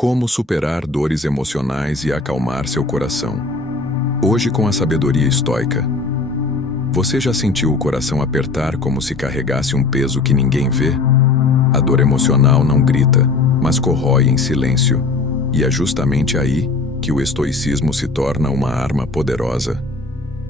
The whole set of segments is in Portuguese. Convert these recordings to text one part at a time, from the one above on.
Como superar dores emocionais e acalmar seu coração. Hoje com a sabedoria estoica. Você já sentiu o coração apertar como se carregasse um peso que ninguém vê? A dor emocional não grita, mas corrói em silêncio. E é justamente aí que o estoicismo se torna uma arma poderosa.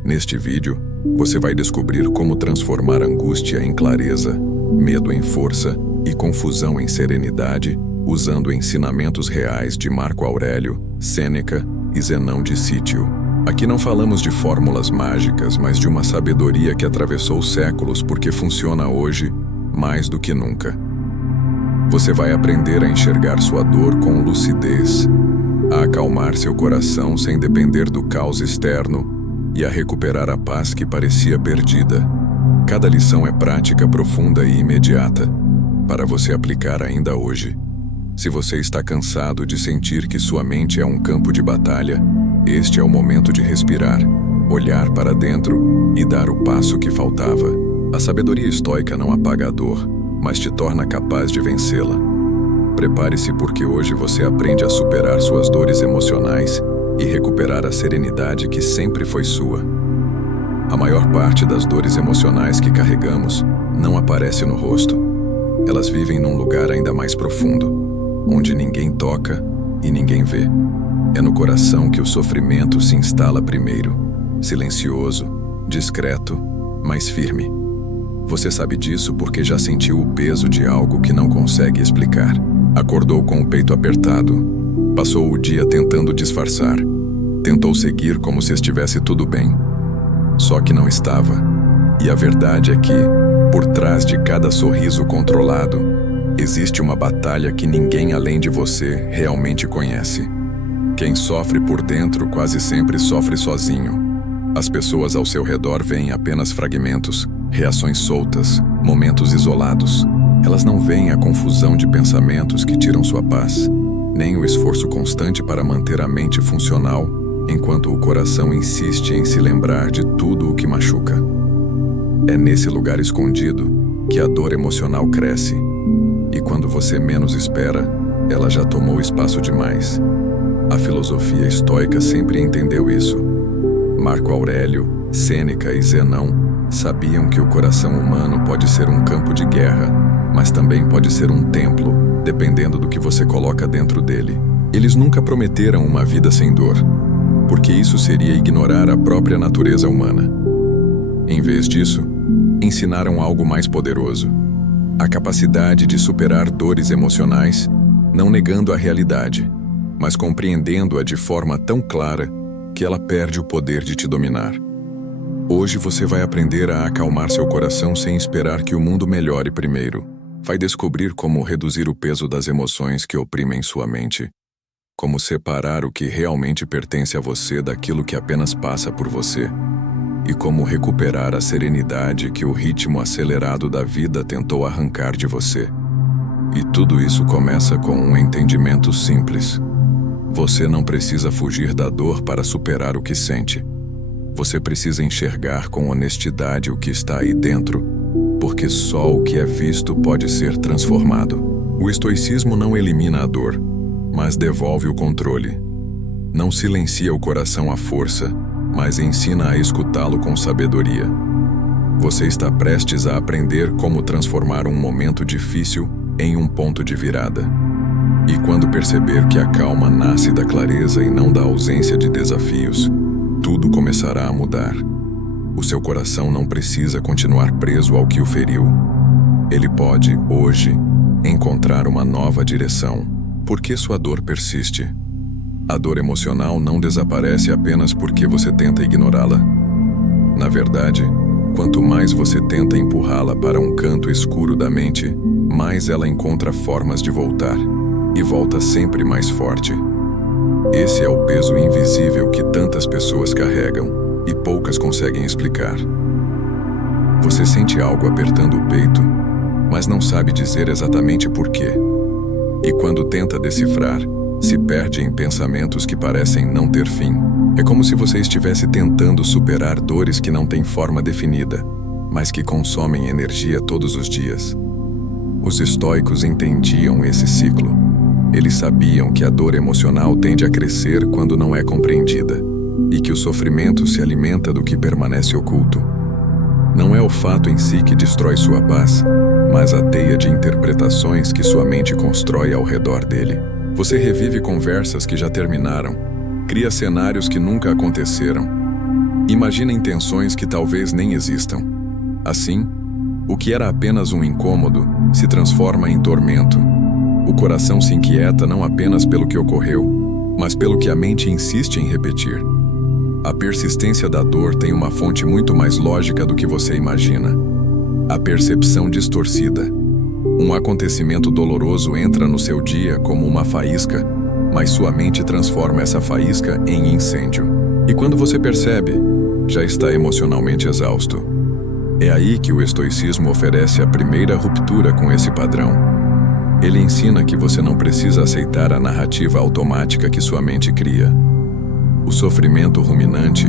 Neste vídeo, você vai descobrir como transformar angústia em clareza, medo em força e confusão em serenidade, usando ensinamentos reais de Marco Aurélio, Sêneca e Zenão de Cítio. Aqui não falamos de fórmulas mágicas, mas de uma sabedoria que atravessou séculos porque funciona hoje mais do que nunca. Você vai aprender a enxergar sua dor com lucidez, a acalmar seu coração sem depender do caos externo e a recuperar a paz que parecia perdida. Cada lição é prática, profunda e imediata, para você aplicar ainda hoje. Se você está cansado de sentir que sua mente é um campo de batalha, este é o momento de respirar, olhar para dentro e dar o passo que faltava. A sabedoria estoica não apaga a dor, mas te torna capaz de vencê-la. Prepare-se porque hoje você aprende a superar suas dores emocionais e recuperar a serenidade que sempre foi sua. A maior parte das dores emocionais que carregamos não aparece no rosto. Elas vivem num lugar ainda mais profundo, onde ninguém toca e ninguém vê. É no coração que o sofrimento se instala primeiro, silencioso, discreto, mas firme. Você sabe disso porque já sentiu o peso de algo que não consegue explicar. Acordou com o peito apertado, passou o dia tentando disfarçar, tentou seguir como se estivesse tudo bem. Só que não estava. E a verdade é que, por trás de cada sorriso controlado, existe uma batalha que ninguém além de você realmente conhece. Quem sofre por dentro quase sempre sofre sozinho. As pessoas ao seu redor veem apenas fragmentos, reações soltas, momentos isolados. Elas não veem a confusão de pensamentos que tiram sua paz, nem o esforço constante para manter a mente funcional, enquanto o coração insiste em se lembrar de tudo o que machuca. É nesse lugar escondido que a dor emocional cresce. E quando você menos espera, ela já tomou espaço demais. A filosofia estoica sempre entendeu isso. Marco Aurélio, Sêneca e Zenão sabiam que o coração humano pode ser um campo de guerra, mas também pode ser um templo, dependendo do que você coloca dentro dele. Eles nunca prometeram uma vida sem dor, porque isso seria ignorar a própria natureza humana. Em vez disso, ensinaram algo mais poderoso: a capacidade de superar dores emocionais, não negando a realidade, mas compreendendo-a de forma tão clara que ela perde o poder de te dominar. Hoje você vai aprender a acalmar seu coração sem esperar que o mundo melhore primeiro. Vai descobrir como reduzir o peso das emoções que oprimem sua mente, como separar o que realmente pertence a você daquilo que apenas passa por você, e como recuperar a serenidade que o ritmo acelerado da vida tentou arrancar de você. E tudo isso começa com um entendimento simples. Você não precisa fugir da dor para superar o que sente. Você precisa enxergar com honestidade o que está aí dentro, porque só o que é visto pode ser transformado. O estoicismo não elimina a dor, mas devolve o controle. Não silencia o coração à força, mas ensina a escutá-lo com sabedoria. Você está prestes a aprender como transformar um momento difícil em um ponto de virada. E quando perceber que a calma nasce da clareza e não da ausência de desafios, tudo começará a mudar. O seu coração não precisa continuar preso ao que o feriu. Ele pode, hoje, encontrar uma nova direção, porque sua dor persiste. A dor emocional não desaparece apenas porque você tenta ignorá-la. Na verdade, quanto mais você tenta empurrá-la para um canto escuro da mente, mais ela encontra formas de voltar, e volta sempre mais forte. Esse é o peso invisível que tantas pessoas carregam e poucas conseguem explicar. Você sente algo apertando o peito, mas não sabe dizer exatamente por quê. E quando tenta decifrar, se perde em pensamentos que parecem não ter fim. É como se você estivesse tentando superar dores que não têm forma definida, mas que consomem energia todos os dias. Os estoicos entendiam esse ciclo. Eles sabiam que a dor emocional tende a crescer quando não é compreendida, e que o sofrimento se alimenta do que permanece oculto. Não é o fato em si que destrói sua paz, mas a teia de interpretações que sua mente constrói ao redor dele. Você revive conversas que já terminaram, cria cenários que nunca aconteceram, imagina intenções que talvez nem existam. Assim, o que era apenas um incômodo se transforma em tormento. O coração se inquieta não apenas pelo que ocorreu, mas pelo que a mente insiste em repetir. A persistência da dor tem uma fonte muito mais lógica do que você imagina. A percepção distorcida. Um acontecimento doloroso entra no seu dia como uma faísca, mas sua mente transforma essa faísca em incêndio. E quando você percebe, já está emocionalmente exausto. É aí que o estoicismo oferece a primeira ruptura com esse padrão. Ele ensina que você não precisa aceitar a narrativa automática que sua mente cria. O sofrimento ruminante,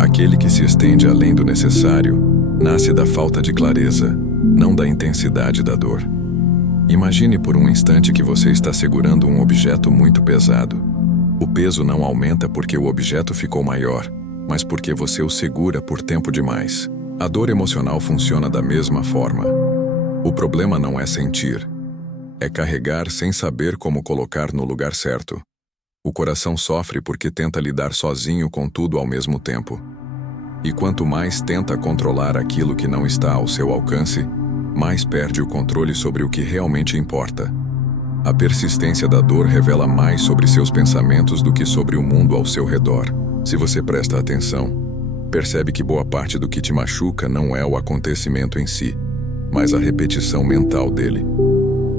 aquele que se estende além do necessário, nasce da falta de clareza, não da intensidade da dor. Imagine por um instante que você está segurando um objeto muito pesado. O peso não aumenta porque o objeto ficou maior, mas porque você o segura por tempo demais. A dor emocional funciona da mesma forma. O problema não é sentir, é carregar sem saber como colocar no lugar certo. O coração sofre porque tenta lidar sozinho com tudo ao mesmo tempo. E quanto mais tenta controlar aquilo que não está ao seu alcance, mais perde o controle sobre o que realmente importa. A persistência da dor revela mais sobre seus pensamentos do que sobre o mundo ao seu redor. Se você presta atenção, percebe que boa parte do que te machuca não é o acontecimento em si, mas a repetição mental dele.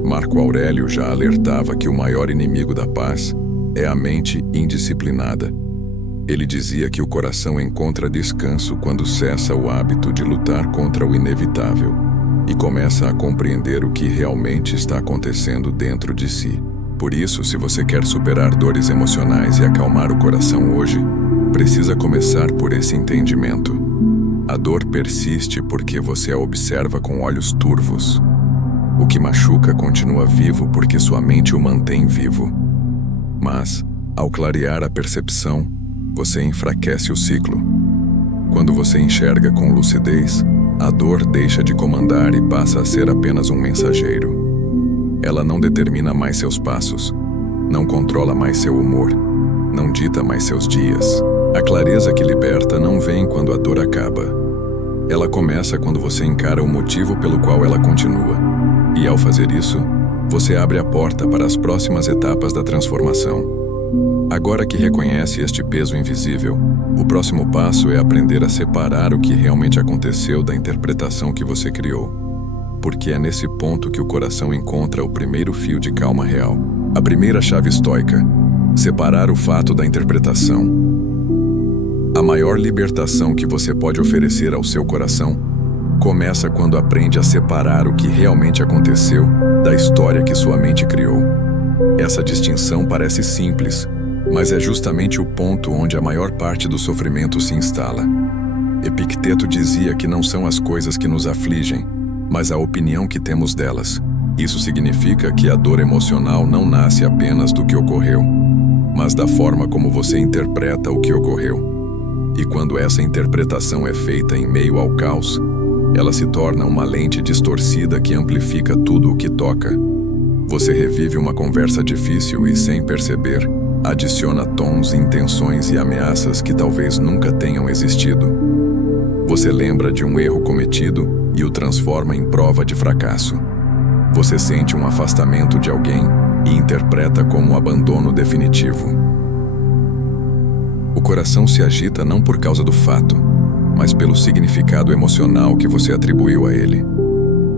Marco Aurélio já alertava que o maior inimigo da paz é a mente indisciplinada. Ele dizia que o coração encontra descanso quando cessa o hábito de lutar contra o inevitável e começa a compreender o que realmente está acontecendo dentro de si. Por isso, se você quer superar dores emocionais e acalmar o coração hoje, precisa começar por esse entendimento. A dor persiste porque você a observa com olhos turvos. O que machuca continua vivo porque sua mente o mantém vivo. Mas, ao clarear a percepção, você enfraquece o ciclo. Quando você enxerga com lucidez, a dor deixa de comandar e passa a ser apenas um mensageiro. Ela não determina mais seus passos, não controla mais seu humor, não dita mais seus dias. A clareza que liberta não vem quando a dor acaba. Ela começa quando você encara o motivo pelo qual ela continua. E ao fazer isso, você abre a porta para as próximas etapas da transformação. Agora que reconhece este peso invisível, o próximo passo é aprender a separar o que realmente aconteceu da interpretação que você criou. Porque é nesse ponto que o coração encontra o primeiro fio de calma real. A primeira chave estoica: separar o fato da interpretação. A maior libertação que você pode oferecer ao seu coração começa quando aprende a separar o que realmente aconteceu da história que sua mente criou. Essa distinção parece simples, mas é justamente o ponto onde a maior parte do sofrimento se instala. Epicteto dizia que não são as coisas que nos afligem, mas a opinião que temos delas. Isso significa que a dor emocional não nasce apenas do que ocorreu, mas da forma como você interpreta o que ocorreu. E quando essa interpretação é feita em meio ao caos, ela se torna uma lente distorcida que amplifica tudo o que toca. Você revive uma conversa difícil e, sem perceber, adiciona tons, intenções e ameaças que talvez nunca tenham existido. Você lembra de um erro cometido e o transforma em prova de fracasso. Você sente um afastamento de alguém e interpreta como um abandono definitivo. O coração se agita não por causa do fato, mas pelo significado emocional que você atribuiu a ele.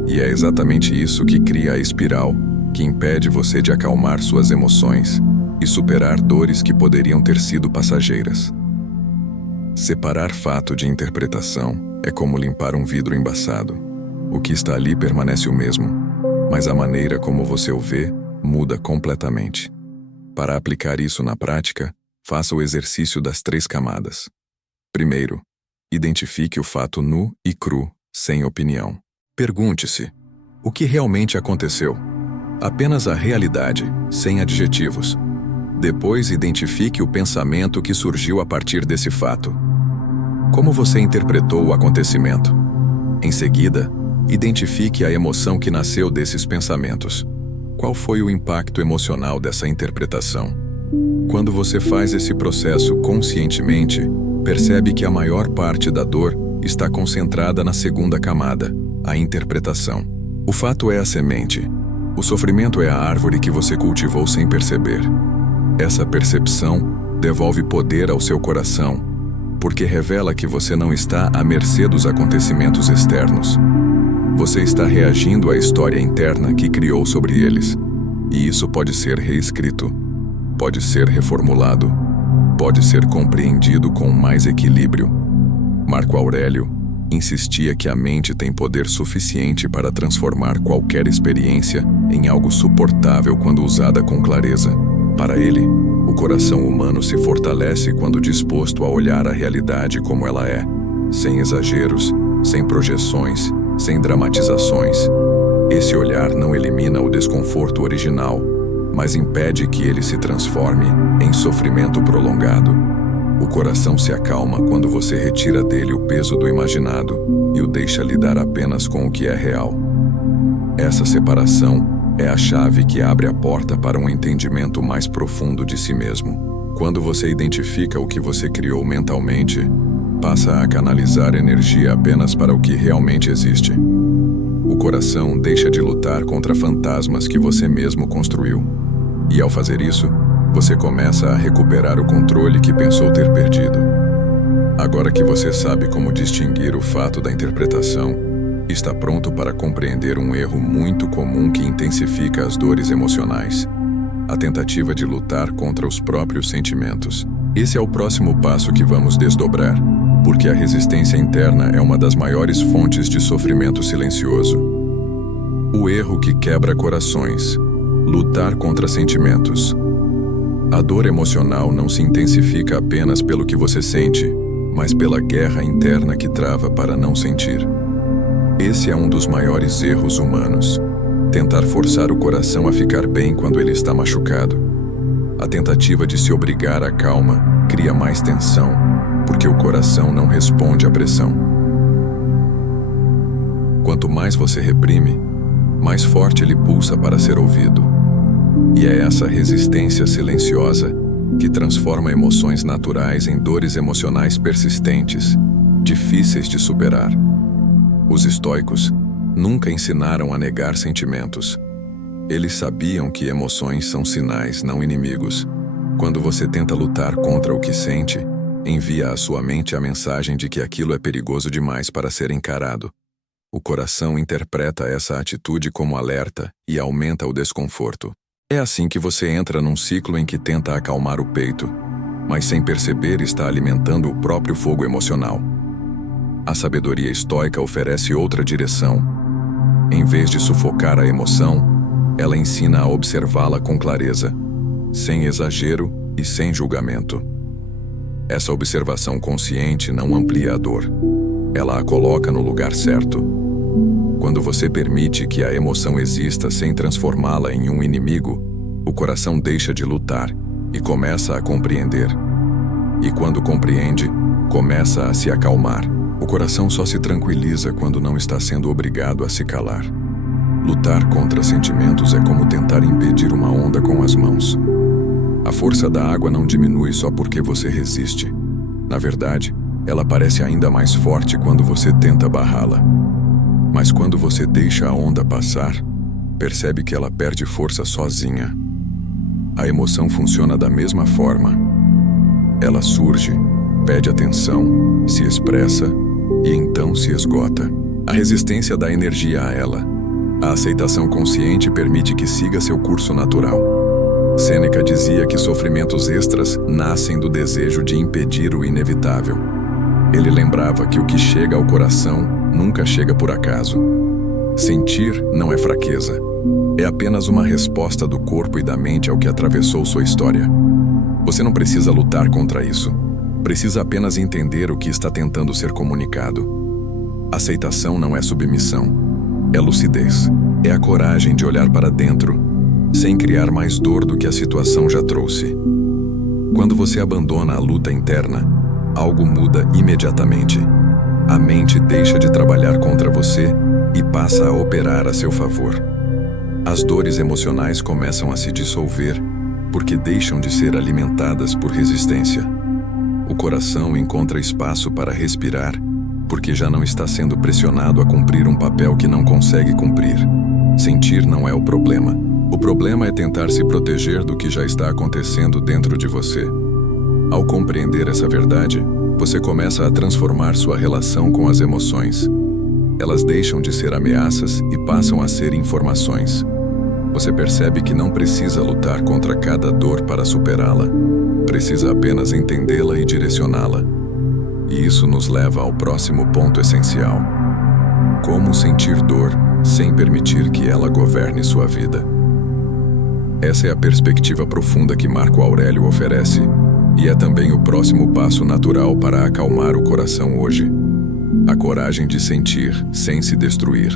E é exatamente isso que cria a espiral que impede você de acalmar suas emoções e superar dores que poderiam ter sido passageiras. Separar fato de interpretação é como limpar um vidro embaçado. O que está ali permanece o mesmo, mas a maneira como você o vê muda completamente. Para aplicar isso na prática, faça o exercício das 3 camadas. Primeiro, identifique o fato nu e cru, sem opinião. Pergunte-se: o que realmente aconteceu? Apenas a realidade, sem adjetivos. Depois, identifique o pensamento que surgiu a partir desse fato. Como você interpretou o acontecimento? Em seguida, identifique a emoção que nasceu desses pensamentos. Qual foi o impacto emocional dessa interpretação? Quando você faz esse processo conscientemente, percebe que a maior parte da dor está concentrada na segunda camada, a interpretação. O fato é a semente. O sofrimento é a árvore que você cultivou sem perceber. Essa percepção devolve poder ao seu coração, porque revela que você não está à mercê dos acontecimentos externos. Você está reagindo à história interna que criou sobre eles. E isso pode ser reescrito, pode ser reformulado, pode ser compreendido com mais equilíbrio. Marco Aurélio insistia que a mente tem poder suficiente para transformar qualquer experiência em algo suportável quando usada com clareza. Para ele, o coração humano se fortalece quando disposto a olhar a realidade como ela é, sem exageros, sem projeções, sem dramatizações. Esse olhar não elimina o desconforto original, mas impede que ele se transforme em sofrimento prolongado. O coração se acalma quando você retira dele o peso do imaginado e o deixa lidar apenas com o que é real. Essa separação é a chave que abre a porta para um entendimento mais profundo de si mesmo. Quando você identifica o que você criou mentalmente, passa a canalizar energia apenas para o que realmente existe. O coração deixa de lutar contra fantasmas que você mesmo construiu. E ao fazer isso, você começa a recuperar o controle que pensou ter perdido. Agora que você sabe como distinguir o fato da interpretação, está pronto para compreender um erro muito comum que intensifica as dores emocionais: a tentativa de lutar contra os próprios sentimentos. Esse é o próximo passo que vamos desdobrar, porque a resistência interna é uma das maiores fontes de sofrimento silencioso. O erro que quebra corações: lutar contra sentimentos. A dor emocional não se intensifica apenas pelo que você sente, mas pela guerra interna que trava para não sentir. Esse é um dos maiores erros humanos: tentar forçar o coração a ficar bem quando ele está machucado. A tentativa de se obrigar à calma cria mais tensão, porque o coração não responde à pressão. Quanto mais você reprime, mais forte ele pulsa para ser ouvido. E é essa resistência silenciosa que transforma emoções naturais em dores emocionais persistentes, difíceis de superar. Os estoicos nunca ensinaram a negar sentimentos. Eles sabiam que emoções são sinais, não inimigos. Quando você tenta lutar contra o que sente, envia à sua mente a mensagem de que aquilo é perigoso demais para ser encarado. O coração interpreta essa atitude como alerta e aumenta o desconforto. É assim que você entra num ciclo em que tenta acalmar o peito, mas sem perceber está alimentando o próprio fogo emocional. A sabedoria estoica oferece outra direção. Em vez de sufocar a emoção, ela ensina a observá-la com clareza, sem exagero e sem julgamento. Essa observação consciente não amplia a dor. Ela a coloca no lugar certo. Quando você permite que a emoção exista sem transformá-la em um inimigo, o coração deixa de lutar e começa a compreender. E quando compreende, começa a se acalmar. O coração só se tranquiliza quando não está sendo obrigado a se calar. Lutar contra sentimentos é como tentar impedir uma onda com as mãos. A força da água não diminui só porque você resiste. Na verdade, ela parece ainda mais forte quando você tenta barrá-la. Mas quando você deixa a onda passar, percebe que ela perde força sozinha. A emoção funciona da mesma forma. Ela surge, pede atenção, se expressa e então se esgota. A resistência dá energia a ela. A aceitação consciente permite que siga seu curso natural. Sêneca dizia que sofrimentos extras nascem do desejo de impedir o inevitável. Ele lembrava que o que chega ao coração nunca chega por acaso. Sentir não é fraqueza. É apenas uma resposta do corpo e da mente ao que atravessou sua história. Você não precisa lutar contra isso. Precisa apenas entender o que está tentando ser comunicado. Aceitação não é submissão. É lucidez. É a coragem de olhar para dentro sem criar mais dor do que a situação já trouxe. Quando você abandona a luta interna, algo muda imediatamente. A mente deixa de trabalhar contra você e passa a operar a seu favor. As dores emocionais começam a se dissolver porque deixam de ser alimentadas por resistência. O coração encontra espaço para respirar porque já não está sendo pressionado a cumprir um papel que não consegue cumprir. Sentir não é o problema. O problema é tentar se proteger do que já está acontecendo dentro de você. Ao compreender essa verdade, você começa a transformar sua relação com as emoções. Elas deixam de ser ameaças e passam a ser informações. Você percebe que não precisa lutar contra cada dor para superá-la. Precisa apenas entendê-la e direcioná-la. E isso nos leva ao próximo ponto essencial. Como sentir dor sem permitir que ela governe sua vida? Essa é a perspectiva profunda que Marco Aurélio oferece, e é também o próximo passo natural para acalmar o coração hoje. A coragem de sentir sem se destruir.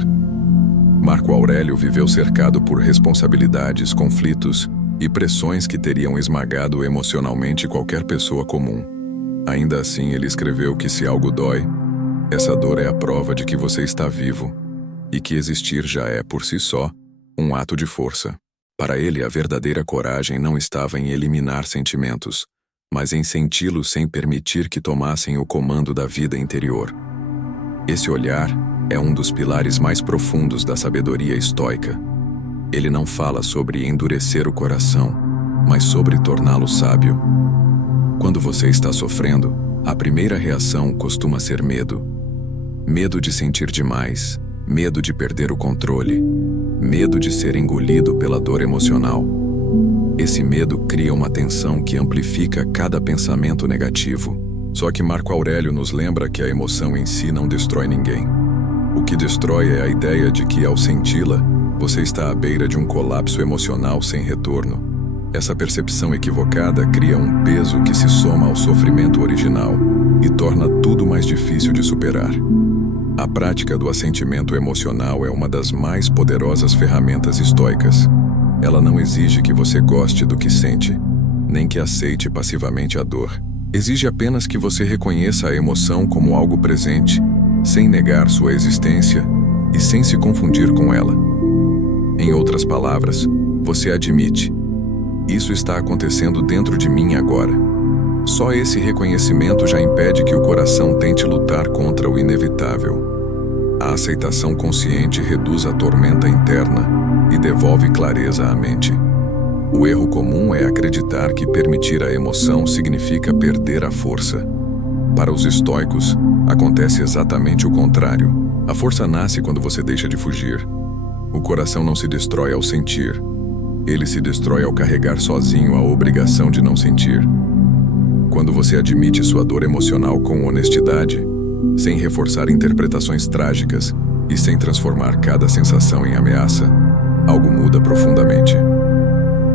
Marco Aurélio viveu cercado por responsabilidades, conflitos e pressões que teriam esmagado emocionalmente qualquer pessoa comum. Ainda assim, ele escreveu que se algo dói, essa dor é a prova de que você está vivo, e que existir já é, por si só, um ato de força. Para ele, a verdadeira coragem não estava em eliminar sentimentos, mas em senti-los sem permitir que tomassem o comando da vida interior. Esse olhar é um dos pilares mais profundos da sabedoria estoica. Ele não fala sobre endurecer o coração, mas sobre torná-lo sábio. Quando você está sofrendo, a primeira reação costuma ser medo. Medo de sentir demais, medo de perder o controle, medo de ser engolido pela dor emocional. Esse medo cria uma tensão que amplifica cada pensamento negativo. Só que Marco Aurélio nos lembra que a emoção em si não destrói ninguém. O que destrói é a ideia de que, ao senti-la, você está à beira de um colapso emocional sem retorno. Essa percepção equivocada cria um peso que se soma ao sofrimento original e torna tudo mais difícil de superar. A prática do assentimento emocional é uma das mais poderosas ferramentas estoicas. Ela não exige que você goste do que sente, nem que aceite passivamente a dor. Exige apenas que você reconheça a emoção como algo presente, sem negar sua existência e sem se confundir com ela. Em outras palavras, você admite: isso está acontecendo dentro de mim agora. Só esse reconhecimento já impede que o coração tente lutar contra o inevitável. A aceitação consciente reduz a tormenta interna e devolve clareza à mente. O erro comum é acreditar que permitir a emoção significa perder a força. Para os estoicos, acontece exatamente o contrário. A força nasce quando você deixa de fugir. O coração não se destrói ao sentir. Ele se destrói ao carregar sozinho a obrigação de não sentir. Quando você admite sua dor emocional com honestidade, sem reforçar interpretações trágicas e sem transformar cada sensação em ameaça, algo muda profundamente.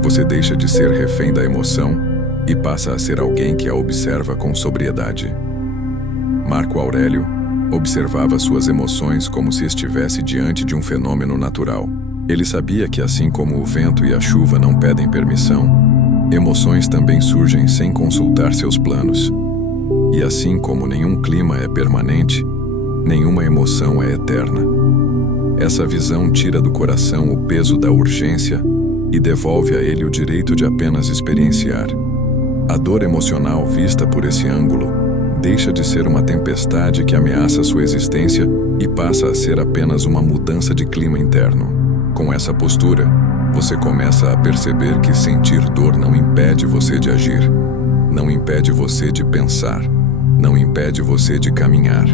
Você deixa de ser refém da emoção e passa a ser alguém que a observa com sobriedade. Marco Aurélio observava suas emoções como se estivesse diante de um fenômeno natural. Ele sabia que, assim como o vento e a chuva não pedem permissão, emoções também surgem sem consultar seus planos. E assim como nenhum clima é permanente, nenhuma emoção é eterna. Essa visão tira do coração o peso da urgência e devolve a ele o direito de apenas experienciar. A dor emocional vista por esse ângulo deixa de ser uma tempestade que ameaça sua existência e passa a ser apenas uma mudança de clima interno. Com essa postura, você começa a perceber que sentir dor não impede você de agir, não impede você de pensar, não impede você de caminhar.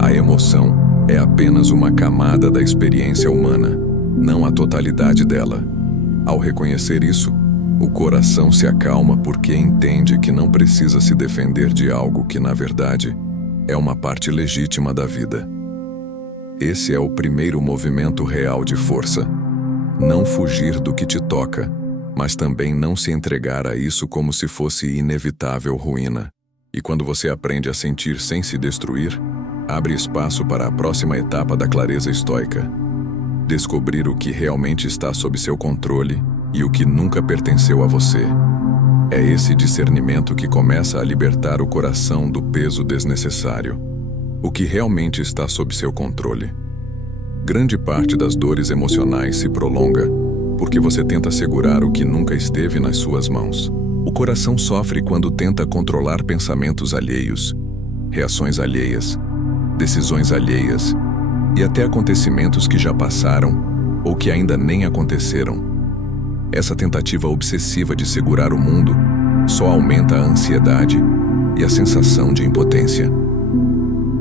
A emoção é apenas uma camada da experiência humana, não a totalidade dela. Ao reconhecer isso, o coração se acalma porque entende que não precisa se defender de algo que, na verdade, é uma parte legítima da vida. Esse é o primeiro movimento real de força. Não fugir do que te toca, mas também não se entregar a isso como se fosse inevitável ruína. E quando você aprende a sentir sem se destruir, abre espaço para a próxima etapa da clareza estoica. Descobrir o que realmente está sob seu controle e o que nunca pertenceu a você. É esse discernimento que começa a libertar o coração do peso desnecessário. O que realmente está sob seu controle. Grande parte das dores emocionais se prolonga porque você tenta segurar o que nunca esteve nas suas mãos. O coração sofre quando tenta controlar pensamentos alheios, reações alheias, decisões alheias e até acontecimentos que já passaram ou que ainda nem aconteceram. Essa tentativa obsessiva de segurar o mundo só aumenta a ansiedade e a sensação de impotência.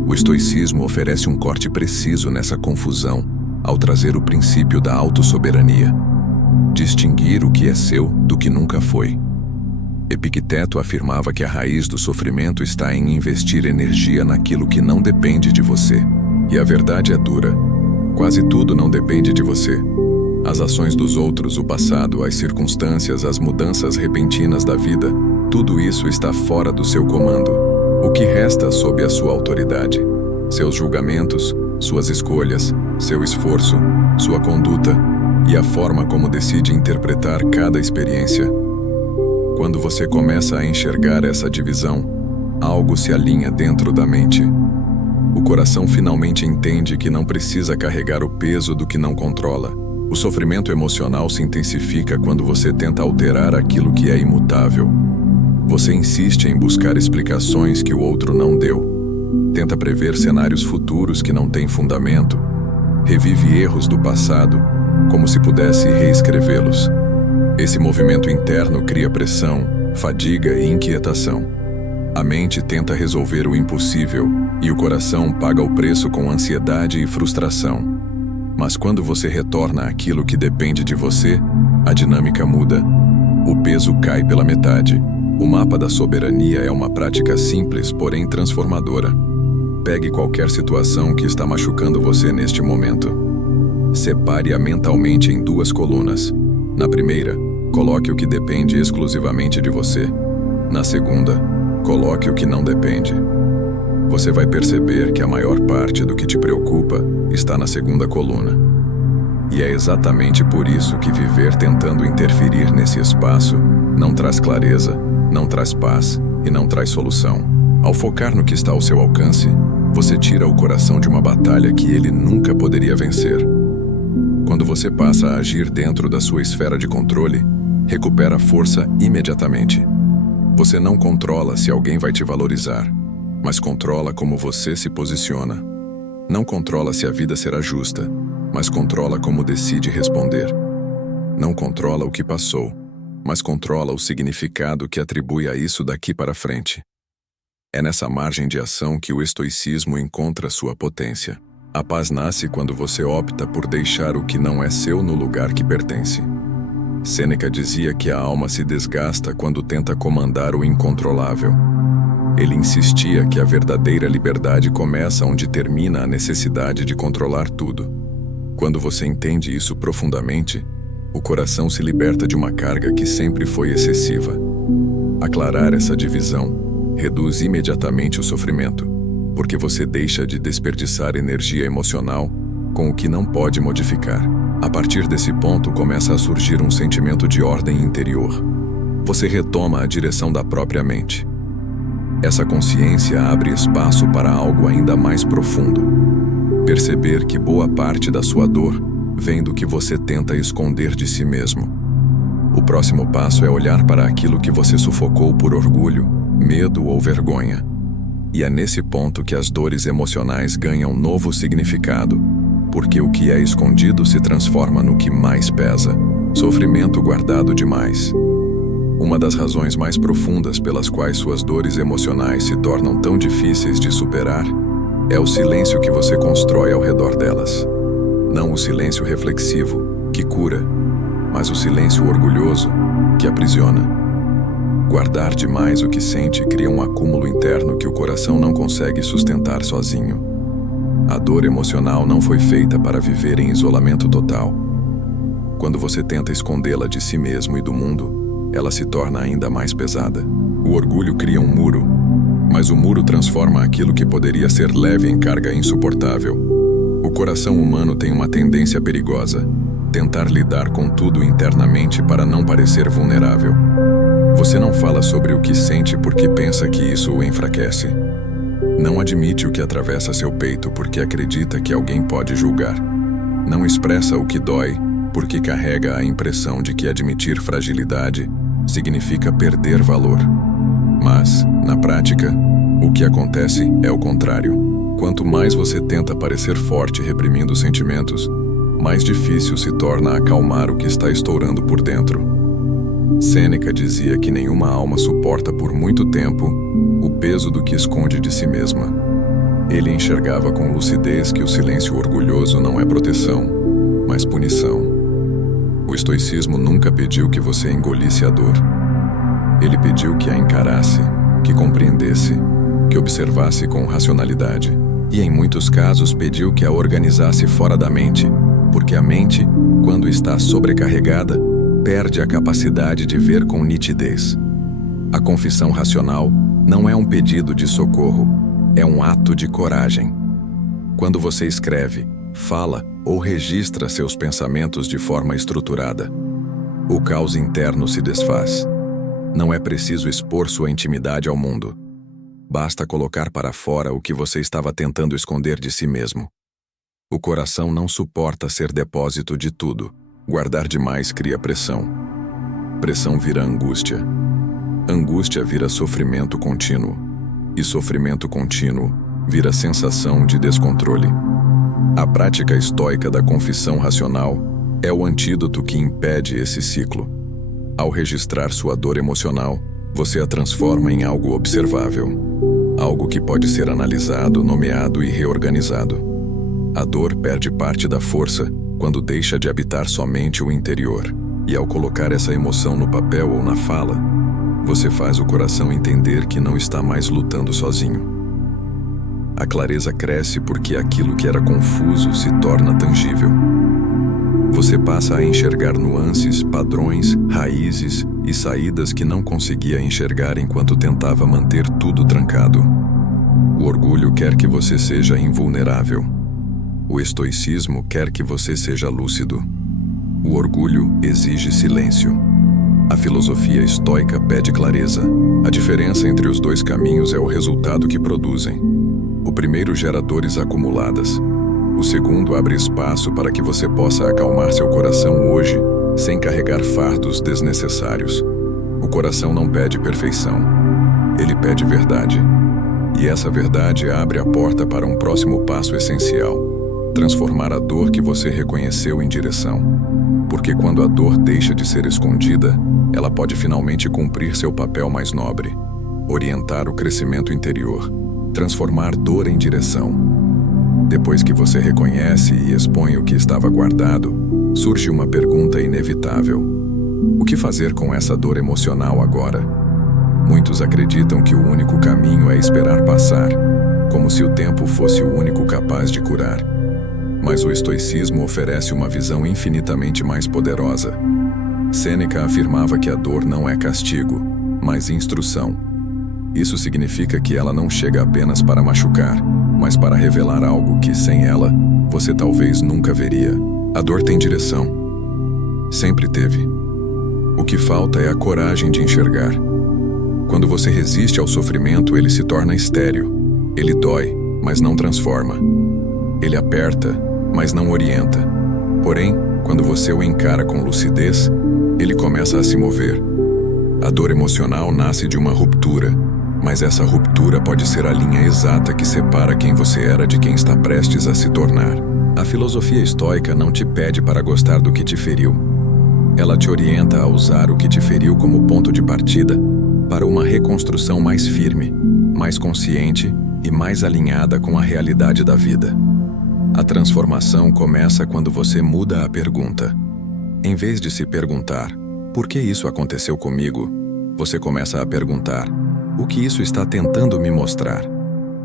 O estoicismo oferece um corte preciso nessa confusão ao trazer o princípio da autossoberania, distinguir o que é seu do que nunca foi. Epicteto afirmava que a raiz do sofrimento está em investir energia naquilo que não depende de você. E a verdade é dura. Quase tudo não depende de você. As ações dos outros, o passado, as circunstâncias, as mudanças repentinas da vida, tudo isso está fora do seu comando. O que resta sob a sua autoridade? Seus julgamentos, suas escolhas, seu esforço, sua conduta e a forma como decide interpretar cada experiência. Quando você começa a enxergar essa divisão, algo se alinha dentro da mente. O coração finalmente entende que não precisa carregar o peso do que não controla. O sofrimento emocional se intensifica quando você tenta alterar aquilo que é imutável. Você insiste em buscar explicações que o outro não deu. Tenta prever cenários futuros que não têm fundamento. Revive erros do passado, como se pudesse reescrevê-los. Esse movimento interno cria pressão, fadiga e inquietação. A mente tenta resolver o impossível e o coração paga o preço com ansiedade e frustração. Mas quando você retorna àquilo que depende de você, a dinâmica muda. O peso cai pela metade. O mapa da soberania é uma prática simples, porém transformadora. Pegue qualquer situação que está machucando você neste momento. Separe-a mentalmente em duas colunas. Na primeira, coloque o que depende exclusivamente de você. Na segunda, coloque o que não depende. Você vai perceber que a maior parte do que te preocupa está na segunda coluna. E é exatamente por isso que viver tentando interferir nesse espaço não traz clareza, não traz paz e não traz solução. Ao focar no que está ao seu alcance, você tira o coração de uma batalha que ele nunca poderia vencer. Quando você passa a agir dentro da sua esfera de controle, recupera força imediatamente. Você não controla se alguém vai te valorizar, mas controla como você se posiciona. Não controla se a vida será justa, mas controla como decide responder. Não controla o que passou, mas controla o significado que atribui a isso daqui para frente. É nessa margem de ação que o estoicismo encontra sua potência. A paz nasce quando você opta por deixar o que não é seu no lugar que pertence. Sêneca dizia que a alma se desgasta quando tenta comandar o incontrolável. Ele insistia que a verdadeira liberdade começa onde termina a necessidade de controlar tudo. Quando você entende isso profundamente, o coração se liberta de uma carga que sempre foi excessiva. Aclarar essa divisão reduz imediatamente o sofrimento, porque você deixa de desperdiçar energia emocional com o que não pode modificar. A partir desse ponto começa a surgir um sentimento de ordem interior. Você retoma a direção da própria mente. Essa consciência abre espaço para algo ainda mais profundo. Perceber que boa parte da sua dor vem do que você tenta esconder de si mesmo. O próximo passo é olhar para aquilo que você sufocou por orgulho, medo ou vergonha. E é nesse ponto que as dores emocionais ganham novo significado, porque o que é escondido se transforma no que mais pesa: sofrimento guardado demais. Uma das razões mais profundas pelas quais suas dores emocionais se tornam tão difíceis de superar é o silêncio que você constrói ao redor delas. Não o silêncio reflexivo, que cura, mas o silêncio orgulhoso, que aprisiona. Guardar demais o que sente cria um acúmulo interno que o coração não consegue sustentar sozinho. A dor emocional não foi feita para viver em isolamento total. Quando você tenta escondê-la de si mesmo e do mundo, ela se torna ainda mais pesada. O orgulho cria um muro, mas o muro transforma aquilo que poderia ser leve em carga insuportável. O coração humano tem uma tendência perigosa: tentar lidar com tudo internamente para não parecer vulnerável. Você não fala sobre o que sente porque pensa que isso o enfraquece. Não admite o que atravessa seu peito porque acredita que alguém pode julgar. Não expressa o que dói porque carrega a impressão de que admitir fragilidade significa perder valor. Mas, na prática, o que acontece é o contrário. Quanto mais você tenta parecer forte reprimindo sentimentos, mais difícil se torna acalmar o que está estourando por dentro. Sêneca dizia que nenhuma alma suporta por muito tempo o peso do que esconde de si mesma. Ele enxergava com lucidez que o silêncio orgulhoso não é proteção, mas punição. O estoicismo nunca pediu que você engolisse a dor. Ele pediu que a encarasse, que compreendesse, que observasse com racionalidade. E em muitos casos pediu que a organizasse fora da mente, porque a mente, quando está sobrecarregada, perde a capacidade de ver com nitidez. A confissão racional não é um pedido de socorro, é um ato de coragem. Quando você escreve, fala ou registra seus pensamentos de forma estruturada, o caos interno se desfaz. Não é preciso expor sua intimidade ao mundo. Basta colocar para fora o que você estava tentando esconder de si mesmo. O coração não suporta ser depósito de tudo. Guardar demais cria pressão. Pressão vira angústia. Angústia vira sofrimento contínuo. E sofrimento contínuo vira sensação de descontrole. A prática estoica da confissão racional é o antídoto que impede esse ciclo. Ao registrar sua dor emocional, você a transforma em algo observável. Algo que pode ser analisado, nomeado e reorganizado. A dor perde parte da força quando deixa de habitar somente o interior. E ao colocar essa emoção no papel ou na fala, você faz o coração entender que não está mais lutando sozinho. A clareza cresce porque aquilo que era confuso se torna tangível. Você passa a enxergar nuances, padrões, raízes e saídas que não conseguia enxergar enquanto tentava manter tudo trancado. O orgulho quer que você seja invulnerável. O estoicismo quer que você seja lúcido. O orgulho exige silêncio. A filosofia estoica pede clareza. A diferença entre os dois caminhos é o resultado que produzem. O primeiro gera dores acumuladas. O segundo abre espaço para que você possa acalmar seu coração hoje, sem carregar fardos desnecessários. O coração não pede perfeição. Ele pede verdade. E essa verdade abre a porta para um próximo passo essencial. Transformar a dor que você reconheceu em direção. Porque quando a dor deixa de ser escondida, ela pode finalmente cumprir seu papel mais nobre. Orientar o crescimento interior. Transformar dor em direção. Depois que você reconhece e expõe o que estava guardado, surge uma pergunta inevitável. O que fazer com essa dor emocional agora? Muitos acreditam que o único caminho é esperar passar, como se o tempo fosse o único capaz de curar. Mas o estoicismo oferece uma visão infinitamente mais poderosa. Sêneca afirmava que a dor não é castigo, mas instrução. Isso significa que ela não chega apenas para machucar, mas para revelar algo que, sem ela, você talvez nunca veria. A dor tem direção. Sempre teve. O que falta é a coragem de enxergar. Quando você resiste ao sofrimento, ele se torna estéril. Ele dói, mas não transforma. Ele aperta, mas não orienta. Porém, quando você o encara com lucidez, ele começa a se mover. A dor emocional nasce de uma ruptura, mas essa ruptura pode ser a linha exata que separa quem você era de quem está prestes a se tornar. A filosofia estoica não te pede para gostar do que te feriu. Ela te orienta a usar o que te feriu como ponto de partida para uma reconstrução mais firme, mais consciente e mais alinhada com a realidade da vida. A transformação começa quando você muda a pergunta. Em vez de se perguntar, por que isso aconteceu comigo? Você começa a perguntar, o que isso está tentando me mostrar?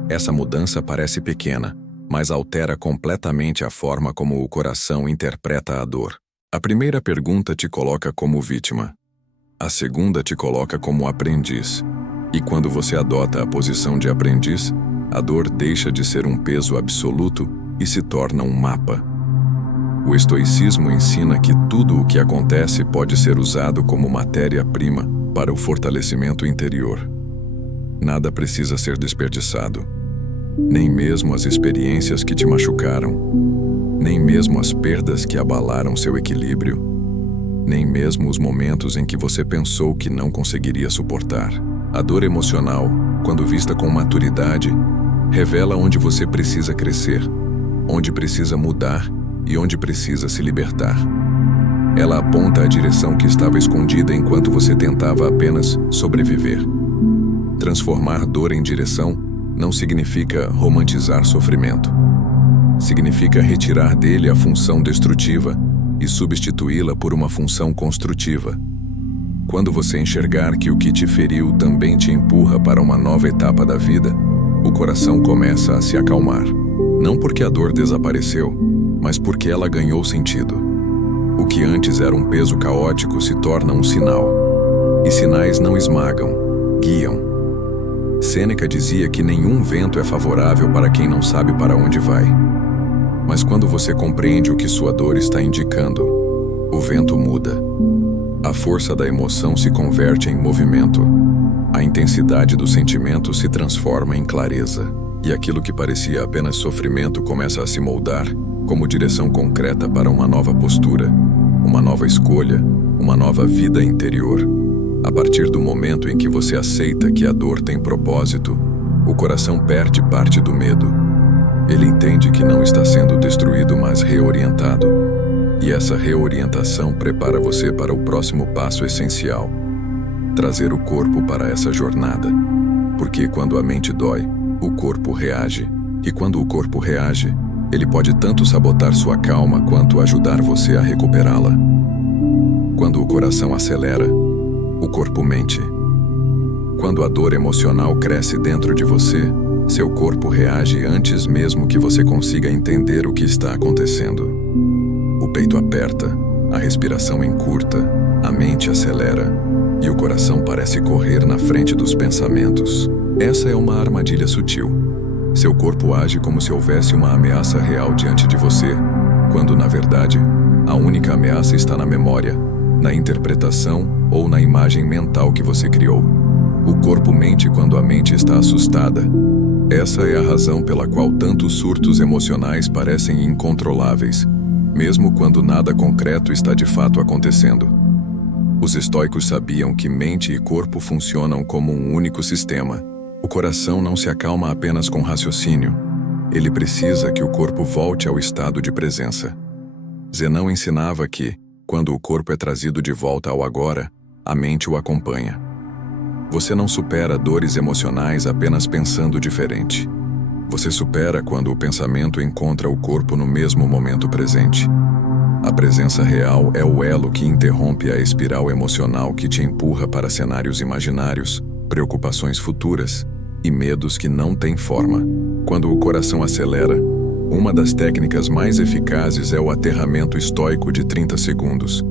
Essa mudança parece pequena, mas altera completamente a forma como o coração interpreta a dor. A primeira pergunta te coloca como vítima. A segunda te coloca como aprendiz. E quando você adota a posição de aprendiz, a dor deixa de ser um peso absoluto e se torna um mapa. O estoicismo ensina que tudo o que acontece pode ser usado como matéria-prima para o fortalecimento interior. Nada precisa ser desperdiçado, nem mesmo as experiências que te machucaram, nem mesmo as perdas que abalaram seu equilíbrio, nem mesmo os momentos em que você pensou que não conseguiria suportar. A dor emocional, quando vista com maturidade, revela onde você precisa crescer, onde precisa mudar e onde precisa se libertar. Ela aponta a direção que estava escondida enquanto você tentava apenas sobreviver. Transformar dor em direção não significa romantizar sofrimento. Significa retirar dele a função destrutiva e substituí-la por uma função construtiva. Quando você enxergar que o que te feriu também te empurra para uma nova etapa da vida, o coração começa a se acalmar. Não porque a dor desapareceu, mas porque ela ganhou sentido. O que antes era um peso caótico se torna um sinal. E sinais não esmagam, guiam. Sêneca dizia que nenhum vento é favorável para quem não sabe para onde vai. Mas quando você compreende o que sua dor está indicando, o vento muda. A força da emoção se converte em movimento. A intensidade do sentimento se transforma em clareza. E aquilo que parecia apenas sofrimento começa a se moldar como direção concreta para uma nova postura, uma nova escolha, uma nova vida interior. A partir do momento em que você aceita que a dor tem propósito, o coração perde parte do medo. Ele entende que não está sendo destruído, mas reorientado. E essa reorientação prepara você para o próximo passo essencial: trazer o corpo para essa jornada. Porque quando a mente dói, o corpo reage. E quando o corpo reage, ele pode tanto sabotar sua calma quanto ajudar você a recuperá-la. Quando o coração acelera, o corpo mente. Quando a dor emocional cresce dentro de você, seu corpo reage antes mesmo que você consiga entender o que está acontecendo. O peito aperta, a respiração encurta, a mente acelera e o coração parece correr na frente dos pensamentos. Essa é uma armadilha sutil. Seu corpo age como se houvesse uma ameaça real diante de você, quando, na verdade, a única ameaça está na memória, na interpretação ou na imagem mental que você criou. O corpo mente quando a mente está assustada. Essa é a razão pela qual tantos surtos emocionais parecem incontroláveis, mesmo quando nada concreto está de fato acontecendo. Os estoicos sabiam que mente e corpo funcionam como um único sistema. O coração não se acalma apenas com raciocínio. Ele precisa que o corpo volte ao estado de presença. Zenão ensinava que, quando o corpo é trazido de volta ao agora, a mente o acompanha. Você não supera dores emocionais apenas pensando diferente. Você supera quando o pensamento encontra o corpo no mesmo momento presente. A presença real é o elo que interrompe a espiral emocional que te empurra para cenários imaginários, preocupações futuras e medos que não têm forma. Quando o coração acelera, uma das técnicas mais eficazes é o aterramento estoico de 30 segundos.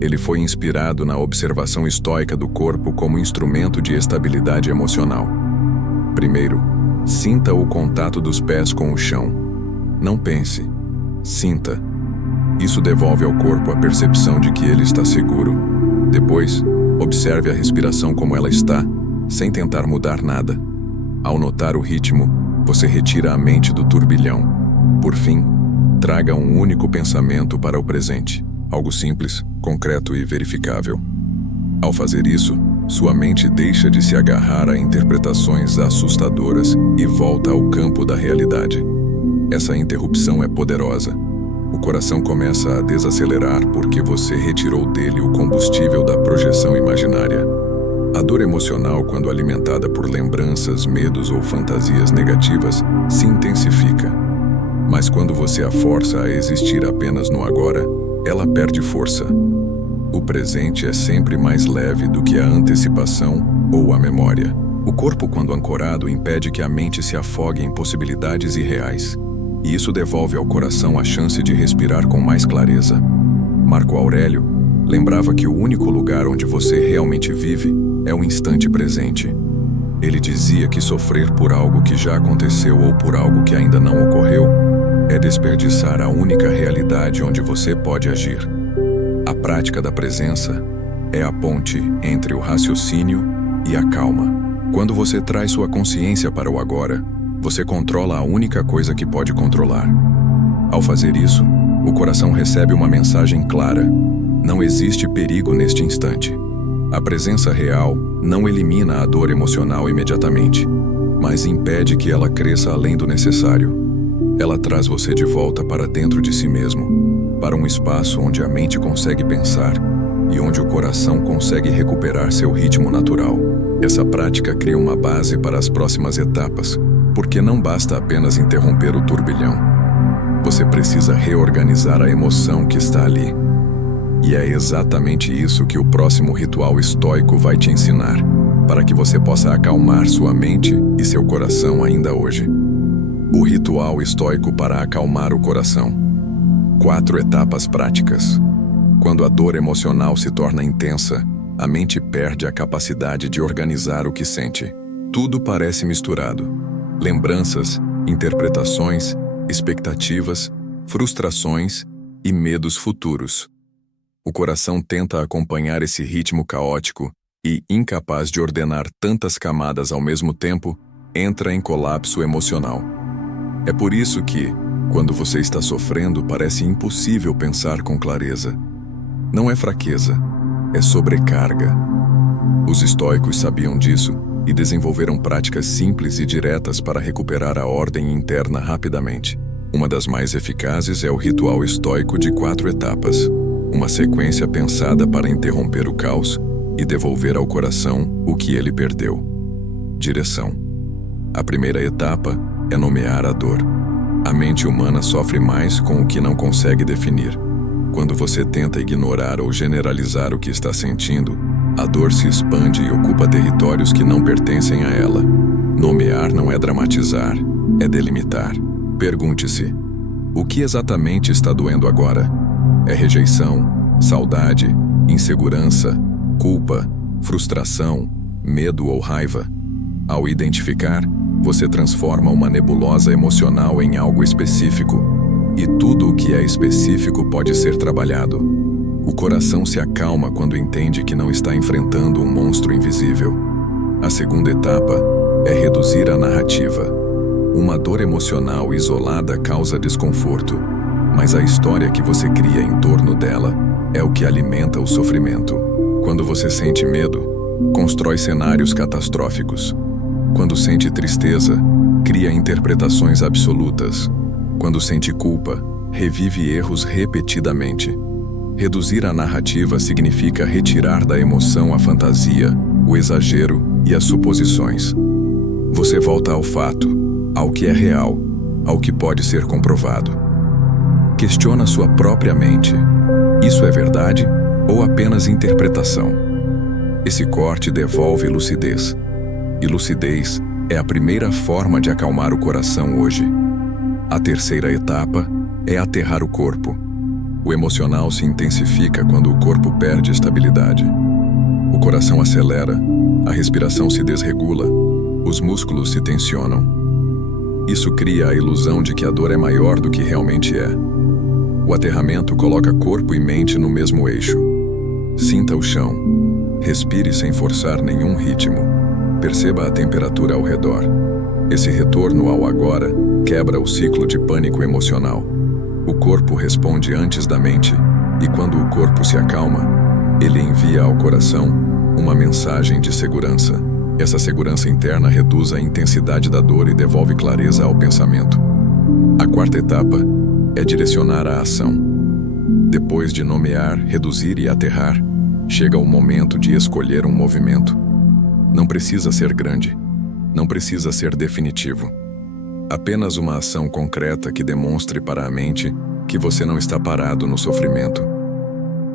Ele foi inspirado na observação estoica do corpo como instrumento de estabilidade emocional. Primeiro, sinta o contato dos pés com o chão. Não pense, sinta. Isso devolve ao corpo a percepção de que ele está seguro. Depois, observe a respiração como ela está, sem tentar mudar nada. Ao notar o ritmo, você retira a mente do turbilhão. Por fim, traga um único pensamento para o presente. Algo simples, concreto e verificável. Ao fazer isso, sua mente deixa de se agarrar a interpretações assustadoras e volta ao campo da realidade. Essa interrupção é poderosa. O coração começa a desacelerar porque você retirou dele o combustível da projeção imaginária. A dor emocional, quando alimentada por lembranças, medos ou fantasias negativas, se intensifica. Mas quando você a força a existir apenas no agora, ela perde força. O presente é sempre mais leve do que a antecipação ou a memória. O corpo, quando ancorado, impede que a mente se afogue em possibilidades irreais. E isso devolve ao coração a chance de respirar com mais clareza. Marco Aurélio lembrava que o único lugar onde você realmente vive é o instante presente. Ele dizia que sofrer por algo que já aconteceu ou por algo que ainda não ocorreu é desperdiçar a única realidade onde você pode agir. A prática da presença é a ponte entre o raciocínio e a calma. Quando você traz sua consciência para o agora, você controla a única coisa que pode controlar. Ao fazer isso, o coração recebe uma mensagem clara: não existe perigo neste instante. A presença real não elimina a dor emocional imediatamente, mas impede que ela cresça além do necessário. Ela traz você de volta para dentro de si mesmo, para um espaço onde a mente consegue pensar e onde o coração consegue recuperar seu ritmo natural. Essa prática cria uma base para as próximas etapas, porque não basta apenas interromper o turbilhão. Você precisa reorganizar a emoção que está ali. E é exatamente isso que o próximo ritual estoico vai te ensinar, para que você possa acalmar sua mente e seu coração ainda hoje. O ritual estoico para acalmar o coração. 4 etapas práticas. Quando a dor emocional se torna intensa, a mente perde a capacidade de organizar o que sente. Tudo parece misturado. Lembranças, interpretações, expectativas, frustrações e medos futuros. O coração tenta acompanhar esse ritmo caótico e, incapaz de ordenar tantas camadas ao mesmo tempo, entra em colapso emocional. É por isso que, quando você está sofrendo, parece impossível pensar com clareza. Não é fraqueza, é sobrecarga. Os estoicos sabiam disso e desenvolveram práticas simples e diretas para recuperar a ordem interna rapidamente. Uma das mais eficazes é o ritual estoico de 4 etapas. Uma sequência pensada para interromper o caos e devolver ao coração o que ele perdeu. Direção. A primeira etapa é nomear a dor. A mente humana sofre mais com o que não consegue definir. Quando você tenta ignorar ou generalizar o que está sentindo, a dor se expande e ocupa territórios que não pertencem a ela. Nomear não é dramatizar, é delimitar. Pergunte-se: o que exatamente está doendo agora? É rejeição, saudade, insegurança, culpa, frustração, medo ou raiva? Ao identificar, você transforma uma nebulosa emocional em algo específico. E tudo o que é específico pode ser trabalhado. O coração se acalma quando entende que não está enfrentando um monstro invisível. A segunda etapa é reduzir a narrativa. Uma dor emocional isolada causa desconforto, mas a história que você cria em torno dela é o que alimenta o sofrimento. Quando você sente medo, constrói cenários catastróficos. Quando sente tristeza, cria interpretações absolutas. Quando sente culpa, revive erros repetidamente. Reduzir a narrativa significa retirar da emoção a fantasia, o exagero e as suposições. Você volta ao fato, ao que é real, ao que pode ser comprovado. Questiona sua própria mente. Isso é verdade ou apenas interpretação? Esse corte devolve lucidez. E lucidez é a primeira forma de acalmar o coração hoje. A terceira etapa é aterrar o corpo. O emocional se intensifica quando o corpo perde estabilidade. O coração acelera, a respiração se desregula, os músculos se tensionam. Isso cria a ilusão de que a dor é maior do que realmente é. O aterramento coloca corpo e mente no mesmo eixo. Sinta o chão. Respire sem forçar nenhum ritmo. Perceba a temperatura ao redor. Esse retorno ao agora quebra o ciclo de pânico emocional. O corpo responde antes da mente, e quando o corpo se acalma, ele envia ao coração uma mensagem de segurança. Essa segurança interna reduz a intensidade da dor e devolve clareza ao pensamento. A quarta etapa é direcionar a ação. Depois de nomear, reduzir e aterrar, chega o momento de escolher um movimento. Não precisa ser grande, não precisa ser definitivo. Apenas uma ação concreta que demonstre para a mente que você não está parado no sofrimento.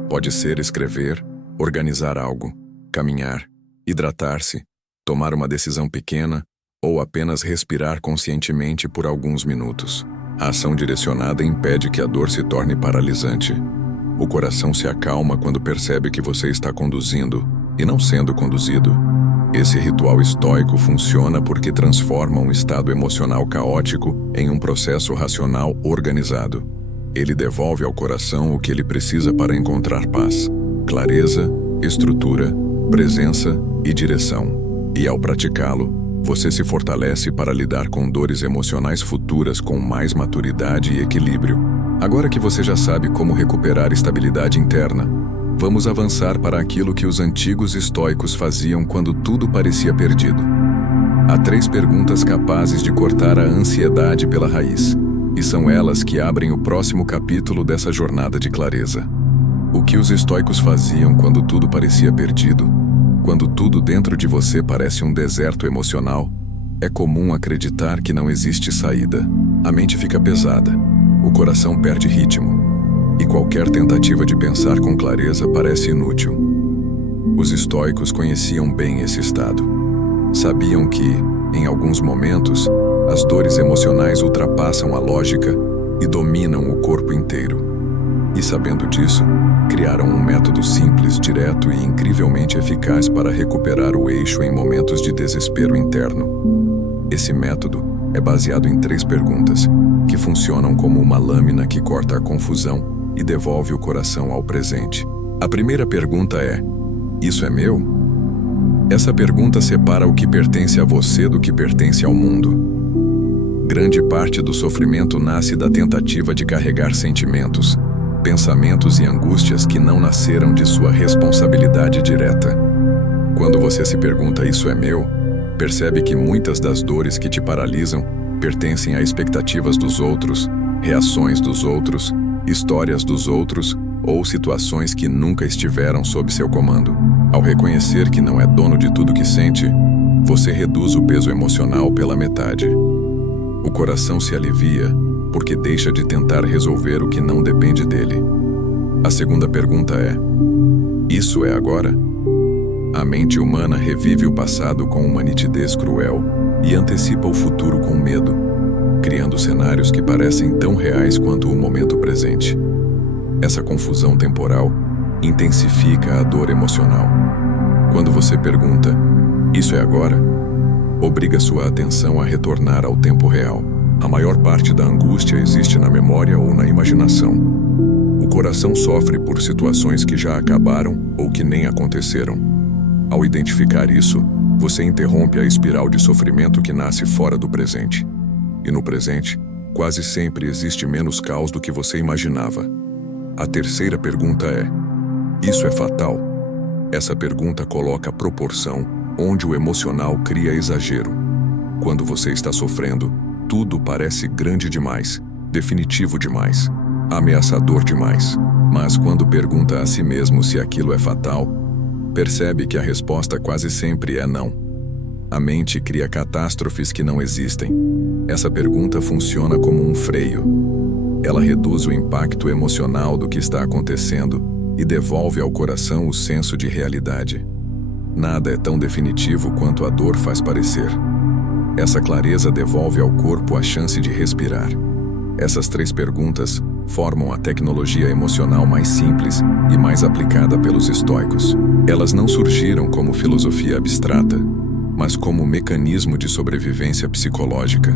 Pode ser escrever, organizar algo, caminhar, hidratar-se, tomar uma decisão pequena ou apenas respirar conscientemente por alguns minutos. A ação direcionada impede que a dor se torne paralisante. O coração se acalma quando percebe que você está conduzindo, e não sendo conduzido. Esse ritual estoico funciona porque transforma um estado emocional caótico em um processo racional organizado. Ele devolve ao coração o que ele precisa para encontrar paz, clareza, estrutura, presença e direção. E ao praticá-lo, você se fortalece para lidar com dores emocionais futuras com mais maturidade e equilíbrio. Agora que você já sabe como recuperar estabilidade interna, vamos avançar para aquilo que os antigos estoicos faziam quando tudo parecia perdido. Há 3 perguntas capazes de cortar a ansiedade pela raiz, e são elas que abrem o próximo capítulo dessa jornada de clareza. O que os estoicos faziam quando tudo parecia perdido? Quando tudo dentro de você parece um deserto emocional, é comum acreditar que não existe saída. A mente fica pesada, o coração perde ritmo, e qualquer tentativa de pensar com clareza parece inútil. Os estoicos conheciam bem esse estado. Sabiam que, em alguns momentos, as dores emocionais ultrapassam a lógica e dominam o corpo inteiro. E sabendo disso, criaram um método simples, direto e incrivelmente eficaz para recuperar o eixo em momentos de desespero interno. Esse método é baseado em 3 perguntas, que funcionam como uma lâmina que corta a confusão e devolve o coração ao presente. A primeira pergunta é: isso é meu? Essa pergunta separa o que pertence a você do que pertence ao mundo. Grande parte do sofrimento nasce da tentativa de carregar sentimentos, pensamentos e angústias que não nasceram de sua responsabilidade direta. Quando você se pergunta "isso é meu?", percebe que muitas das dores que te paralisam pertencem a expectativas dos outros, reações dos outros, histórias dos outros ou situações que nunca estiveram sob seu comando. Ao reconhecer que não é dono de tudo que sente, você reduz o peso emocional pela metade. O coração se alivia porque deixa de tentar resolver o que não depende dele. A segunda pergunta é: isso é agora? A mente humana revive o passado com uma nitidez cruel e antecipa o futuro com medo, criando cenários que parecem tão reais quanto o momento presente. Essa confusão temporal intensifica a dor emocional. Quando você pergunta "isso é agora?", obriga sua atenção a retornar ao tempo real. A maior parte da angústia existe na memória ou na imaginação. O coração sofre por situações que já acabaram ou que nem aconteceram. Ao identificar isso, você interrompe a espiral de sofrimento que nasce fora do presente. E no presente, quase sempre existe menos caos do que você imaginava. A terceira pergunta é: isso é fatal? Essa pergunta coloca a proporção onde o emocional cria exagero. Quando você está sofrendo, tudo parece grande demais, definitivo demais, ameaçador demais. Mas quando pergunta a si mesmo se aquilo é fatal, percebe que a resposta quase sempre é não. A mente cria catástrofes que não existem. Essa pergunta funciona como um freio. Ela reduz o impacto emocional do que está acontecendo e devolve ao coração o senso de realidade. Nada é tão definitivo quanto a dor faz parecer. Essa clareza devolve ao corpo a chance de respirar. Essas 3 perguntas formam a tecnologia emocional mais simples e mais aplicada pelos estoicos. Elas não surgiram como filosofia abstrata, mas como mecanismo de sobrevivência psicológica.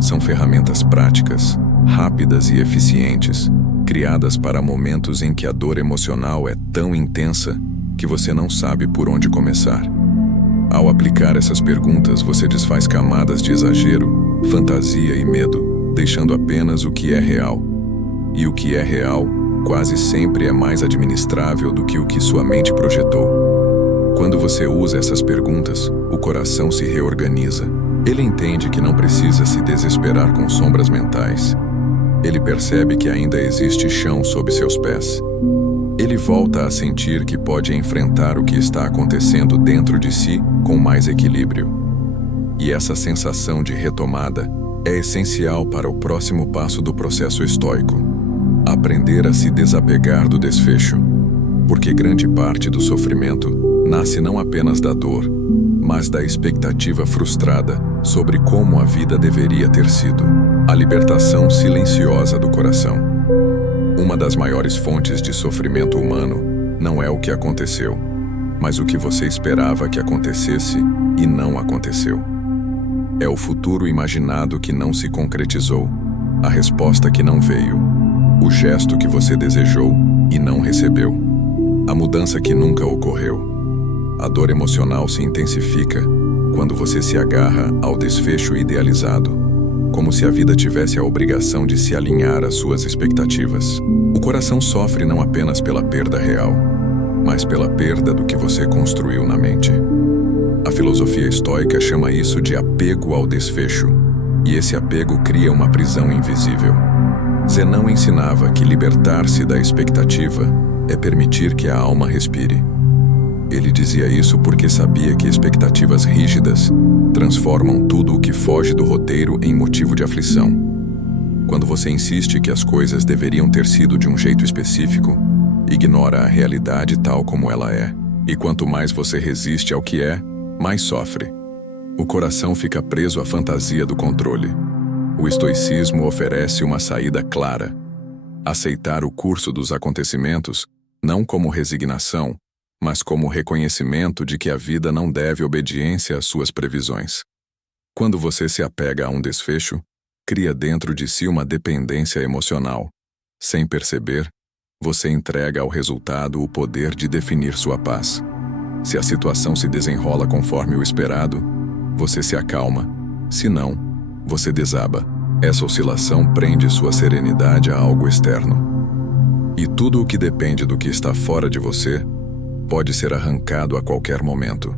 São ferramentas práticas, rápidas e eficientes, criadas para momentos em que a dor emocional é tão intensa que você não sabe por onde começar. Ao aplicar essas perguntas, você desfaz camadas de exagero, fantasia e medo, deixando apenas o que é real. E o que é real quase sempre é mais administrável do que o que sua mente projetou. Quando você usa essas perguntas, o coração se reorganiza. Ele entende que não precisa se desesperar com sombras mentais. Ele percebe que ainda existe chão sob seus pés. Ele volta a sentir que pode enfrentar o que está acontecendo dentro de si com mais equilíbrio. E essa sensação de retomada é essencial para o próximo passo do processo estoico: aprender a se desapegar do desfecho. Porque grande parte do sofrimento nasce não apenas da dor, mas da expectativa frustrada sobre como a vida deveria ter sido. A libertação silenciosa do coração. Uma das maiores fontes de sofrimento humano não é o que aconteceu, mas o que você esperava que acontecesse e não aconteceu. É o futuro imaginado que não se concretizou, a resposta que não veio, o gesto que você desejou e não recebeu, a mudança que nunca ocorreu. A dor emocional se intensifica quando você se agarra ao desfecho idealizado, como se a vida tivesse a obrigação de se alinhar às suas expectativas. O coração sofre não apenas pela perda real, mas pela perda do que você construiu na mente. A filosofia estoica chama isso de apego ao desfecho, e esse apego cria uma prisão invisível. Zenão ensinava que libertar-se da expectativa é permitir que a alma respire. Ele dizia isso porque sabia que expectativas rígidas transformam tudo o que foge do roteiro em motivo de aflição. Quando você insiste que as coisas deveriam ter sido de um jeito específico, ignora a realidade tal como ela é. E quanto mais você resiste ao que é, mais sofre. O coração fica preso à fantasia do controle. O estoicismo oferece uma saída clara: aceitar o curso dos acontecimentos não como resignação, mas como reconhecimento de que a vida não deve obediência às suas previsões. Quando você se apega a um desfecho, cria dentro de si uma dependência emocional. Sem perceber, você entrega ao resultado o poder de definir sua paz. Se a situação se desenrola conforme o esperado, você se acalma. Se não, você desaba. Essa oscilação prende sua serenidade a algo externo. E tudo o que depende do que está fora de você pode ser arrancado a qualquer momento.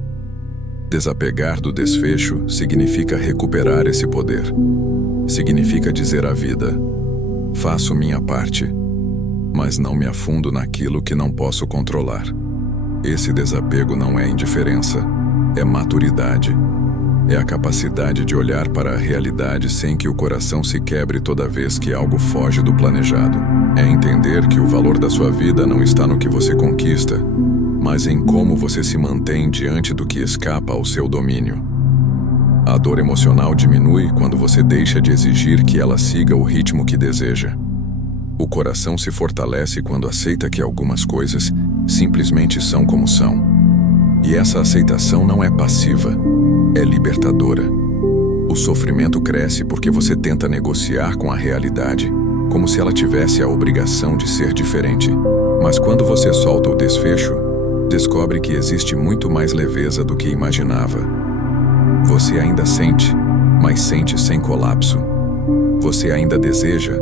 Desapegar do desfecho significa recuperar esse poder. Significa dizer à vida: faço minha parte, mas não me afundo naquilo que não posso controlar. Esse desapego não é indiferença, é maturidade. É a capacidade de olhar para a realidade sem que o coração se quebre toda vez que algo foge do planejado. É entender que o valor da sua vida não está no que você conquista, mas em como você se mantém diante do que escapa ao seu domínio. A dor emocional diminui quando você deixa de exigir que ela siga o ritmo que deseja. O coração se fortalece quando aceita que algumas coisas simplesmente são como são. E essa aceitação não é passiva, é libertadora. O sofrimento cresce porque você tenta negociar com a realidade, como se ela tivesse a obrigação de ser diferente. Mas quando você solta o desfecho, descobre que existe muito mais leveza do que imaginava. Você ainda sente, mas sente sem colapso. Você ainda deseja,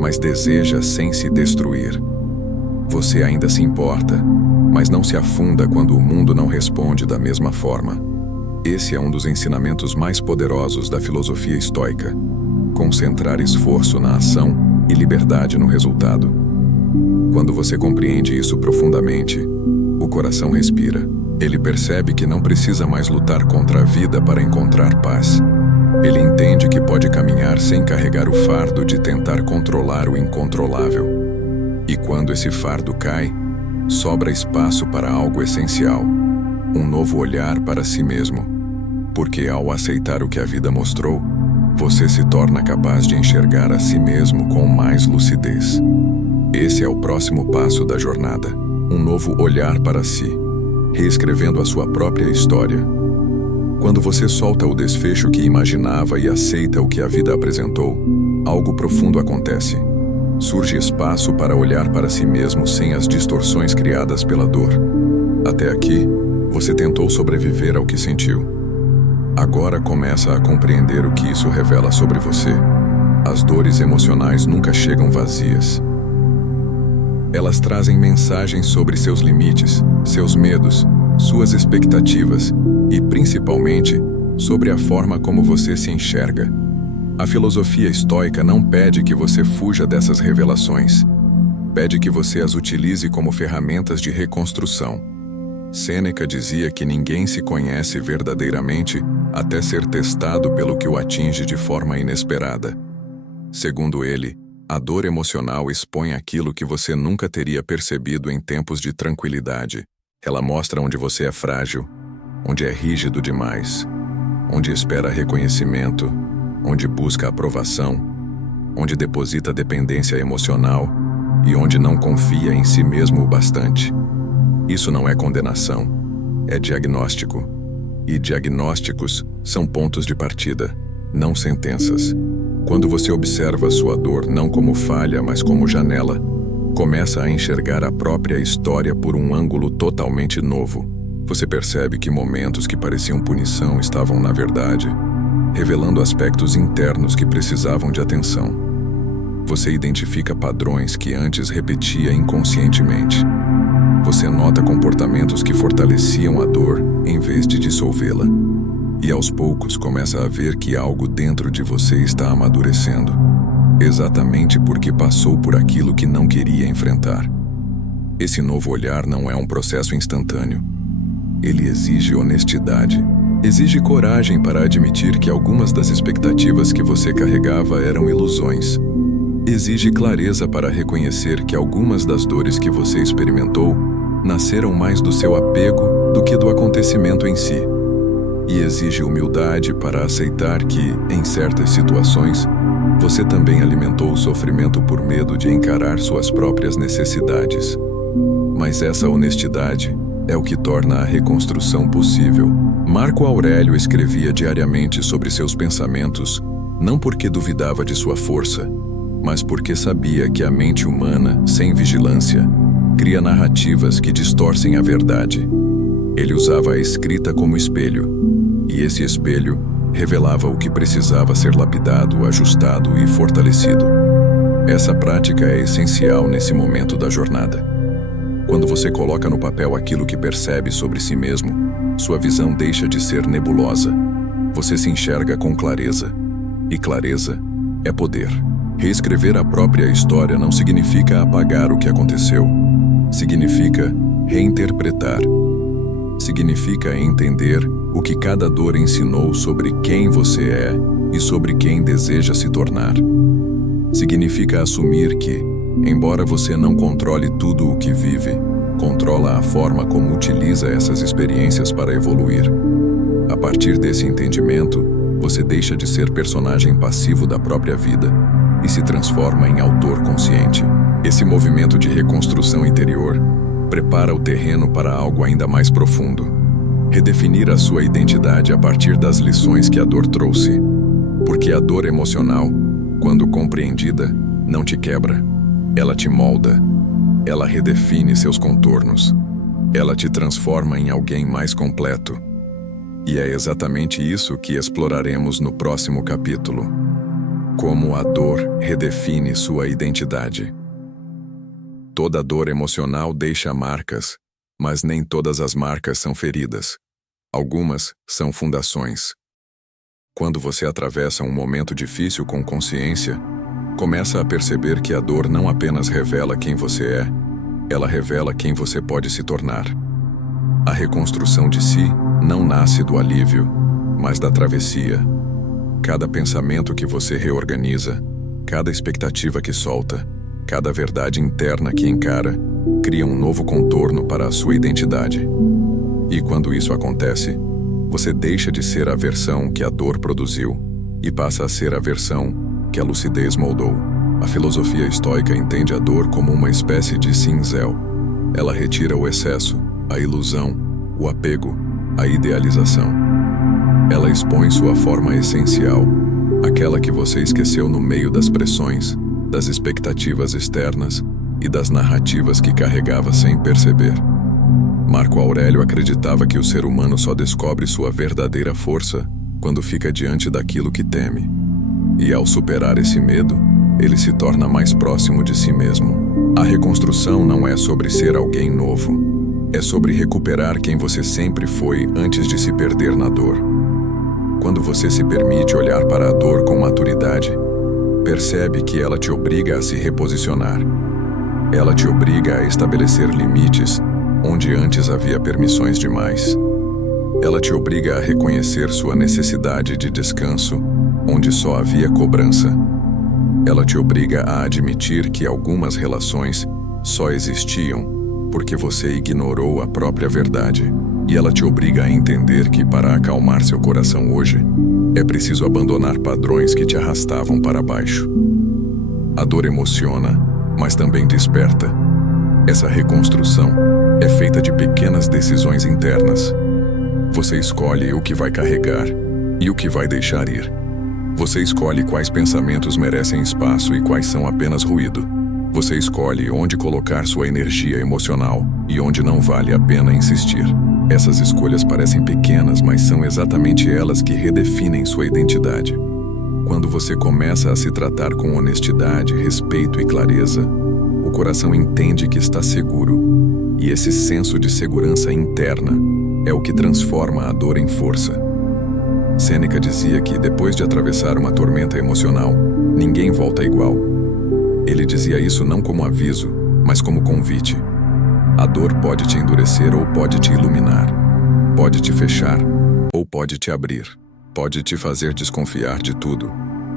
mas deseja sem se destruir. Você ainda se importa, mas não se afunda quando o mundo não responde da mesma forma. Esse é um dos ensinamentos mais poderosos da filosofia estoica: concentrar esforço na ação e liberdade no resultado. Quando você compreende isso profundamente, o coração respira. Ele percebe que não precisa mais lutar contra a vida para encontrar paz. Ele entende que pode caminhar sem carregar o fardo de tentar controlar o incontrolável. E quando esse fardo cai, sobra espaço para algo essencial: um novo olhar para si mesmo. Porque ao aceitar o que a vida mostrou, você se torna capaz de enxergar a si mesmo com mais lucidez. Esse é o próximo passo da jornada: um novo olhar para si, reescrevendo a sua própria história. Quando você solta o desfecho que imaginava e aceita o que a vida apresentou, algo profundo acontece. Surge espaço para olhar para si mesmo sem as distorções criadas pela dor. Até aqui, você tentou sobreviver ao que sentiu. Agora começa a compreender o que isso revela sobre você. As dores emocionais nunca chegam vazias. Elas trazem mensagens sobre seus limites, seus medos, suas expectativas e, principalmente, sobre a forma como você se enxerga. A filosofia estoica não pede que você fuja dessas revelações. Pede que você as utilize como ferramentas de reconstrução. Sêneca dizia que ninguém se conhece verdadeiramente até ser testado pelo que o atinge de forma inesperada. Segundo ele, a dor emocional expõe aquilo que você nunca teria percebido em tempos de tranquilidade. Ela mostra onde você é frágil, onde é rígido demais, onde espera reconhecimento, onde busca aprovação, onde deposita dependência emocional e onde não confia em si mesmo o bastante. Isso não é condenação, é diagnóstico. E diagnósticos são pontos de partida, não sentenças. Quando você observa sua dor não como falha, mas como janela, começa a enxergar a própria história por um ângulo totalmente novo. Você percebe que momentos que pareciam punição estavam, na verdade, revelando aspectos internos que precisavam de atenção. Você identifica padrões que antes repetia inconscientemente. Você nota comportamentos que fortaleciam a dor em vez de dissolvê-la. E aos poucos começa a ver que algo dentro de você está amadurecendo, exatamente porque passou por aquilo que não queria enfrentar. Esse novo olhar não é um processo instantâneo. Ele exige honestidade. Exige coragem para admitir que algumas das expectativas que você carregava eram ilusões. Exige clareza para reconhecer que algumas das dores que você experimentou nasceram mais do seu apego do que do acontecimento em si. E exige humildade para aceitar que, em certas situações, você também alimentou o sofrimento por medo de encarar suas próprias necessidades. Mas essa honestidade é o que torna a reconstrução possível. Marco Aurélio escrevia diariamente sobre seus pensamentos, não porque duvidava de sua força, mas porque sabia que a mente humana, sem vigilância, cria narrativas que distorcem a verdade. Ele usava a escrita como espelho, e esse espelho revelava o que precisava ser lapidado, ajustado e fortalecido. Essa prática é essencial nesse momento da jornada. Quando você coloca no papel aquilo que percebe sobre si mesmo, sua visão deixa de ser nebulosa. Você se enxerga com clareza. E clareza é poder. Reescrever a própria história não significa apagar o que aconteceu. Significa reinterpretar. Significa entender o que cada dor ensinou sobre quem você é e sobre quem deseja se tornar. Significa assumir que, embora você não controle tudo o que vive, controla a forma como utiliza essas experiências para evoluir. A partir desse entendimento, você deixa de ser personagem passivo da própria vida e se transforma em autor consciente. Esse movimento de reconstrução interior prepara o terreno para algo ainda mais profundo. Redefinir a sua identidade a partir das lições que a dor trouxe. Porque a dor emocional, quando compreendida, não te quebra. Ela te molda. Ela redefine seus contornos. Ela te transforma em alguém mais completo. E é exatamente isso que exploraremos no próximo capítulo. Como a dor redefine sua identidade. Toda dor emocional deixa marcas, mas nem todas as marcas são feridas. Algumas são fundações. Quando você atravessa um momento difícil com consciência, começa a perceber que a dor não apenas revela quem você é, ela revela quem você pode se tornar. A reconstrução de si não nasce do alívio, mas da travessia. Cada pensamento que você reorganiza, cada expectativa que solta, cada verdade interna que encara, cria um novo contorno para a sua identidade. E quando isso acontece, você deixa de ser a versão que a dor produziu e passa a ser a versão que a lucidez moldou. A filosofia estoica entende a dor como uma espécie de cinzel. Ela retira o excesso, a ilusão, o apego, a idealização. Ela expõe sua forma essencial, aquela que você esqueceu no meio das pressões, das expectativas externas e das narrativas que carregava sem perceber. Marco Aurélio acreditava que o ser humano só descobre sua verdadeira força quando fica diante daquilo que teme. E ao superar esse medo, ele se torna mais próximo de si mesmo. A reconstrução não é sobre ser alguém novo. É sobre recuperar quem você sempre foi antes de se perder na dor. Quando você se permite olhar para a dor com maturidade, percebe que ela te obriga a se reposicionar. Ela te obriga a estabelecer limites onde antes havia permissões demais. Ela te obriga a reconhecer sua necessidade de descanso onde só havia cobrança. Ela te obriga a admitir que algumas relações só existiam porque você ignorou a própria verdade. E ela te obriga a entender que para acalmar seu coração hoje, é preciso abandonar padrões que te arrastavam para baixo. A dor emociona, mas também desperta. Essa reconstrução é feita de pequenas decisões internas. Você escolhe o que vai carregar e o que vai deixar ir. Você escolhe quais pensamentos merecem espaço e quais são apenas ruído. Você escolhe onde colocar sua energia emocional e onde não vale a pena insistir. Essas escolhas parecem pequenas, mas são exatamente elas que redefinem sua identidade. Quando você começa a se tratar com honestidade, respeito e clareza, o coração entende que está seguro, e esse senso de segurança interna é o que transforma a dor em força. Sêneca dizia que, depois de atravessar uma tormenta emocional, ninguém volta igual. Ele dizia isso não como aviso, mas como convite. A dor pode te endurecer ou pode te iluminar. Pode te fechar ou pode te abrir. Pode te fazer desconfiar de tudo,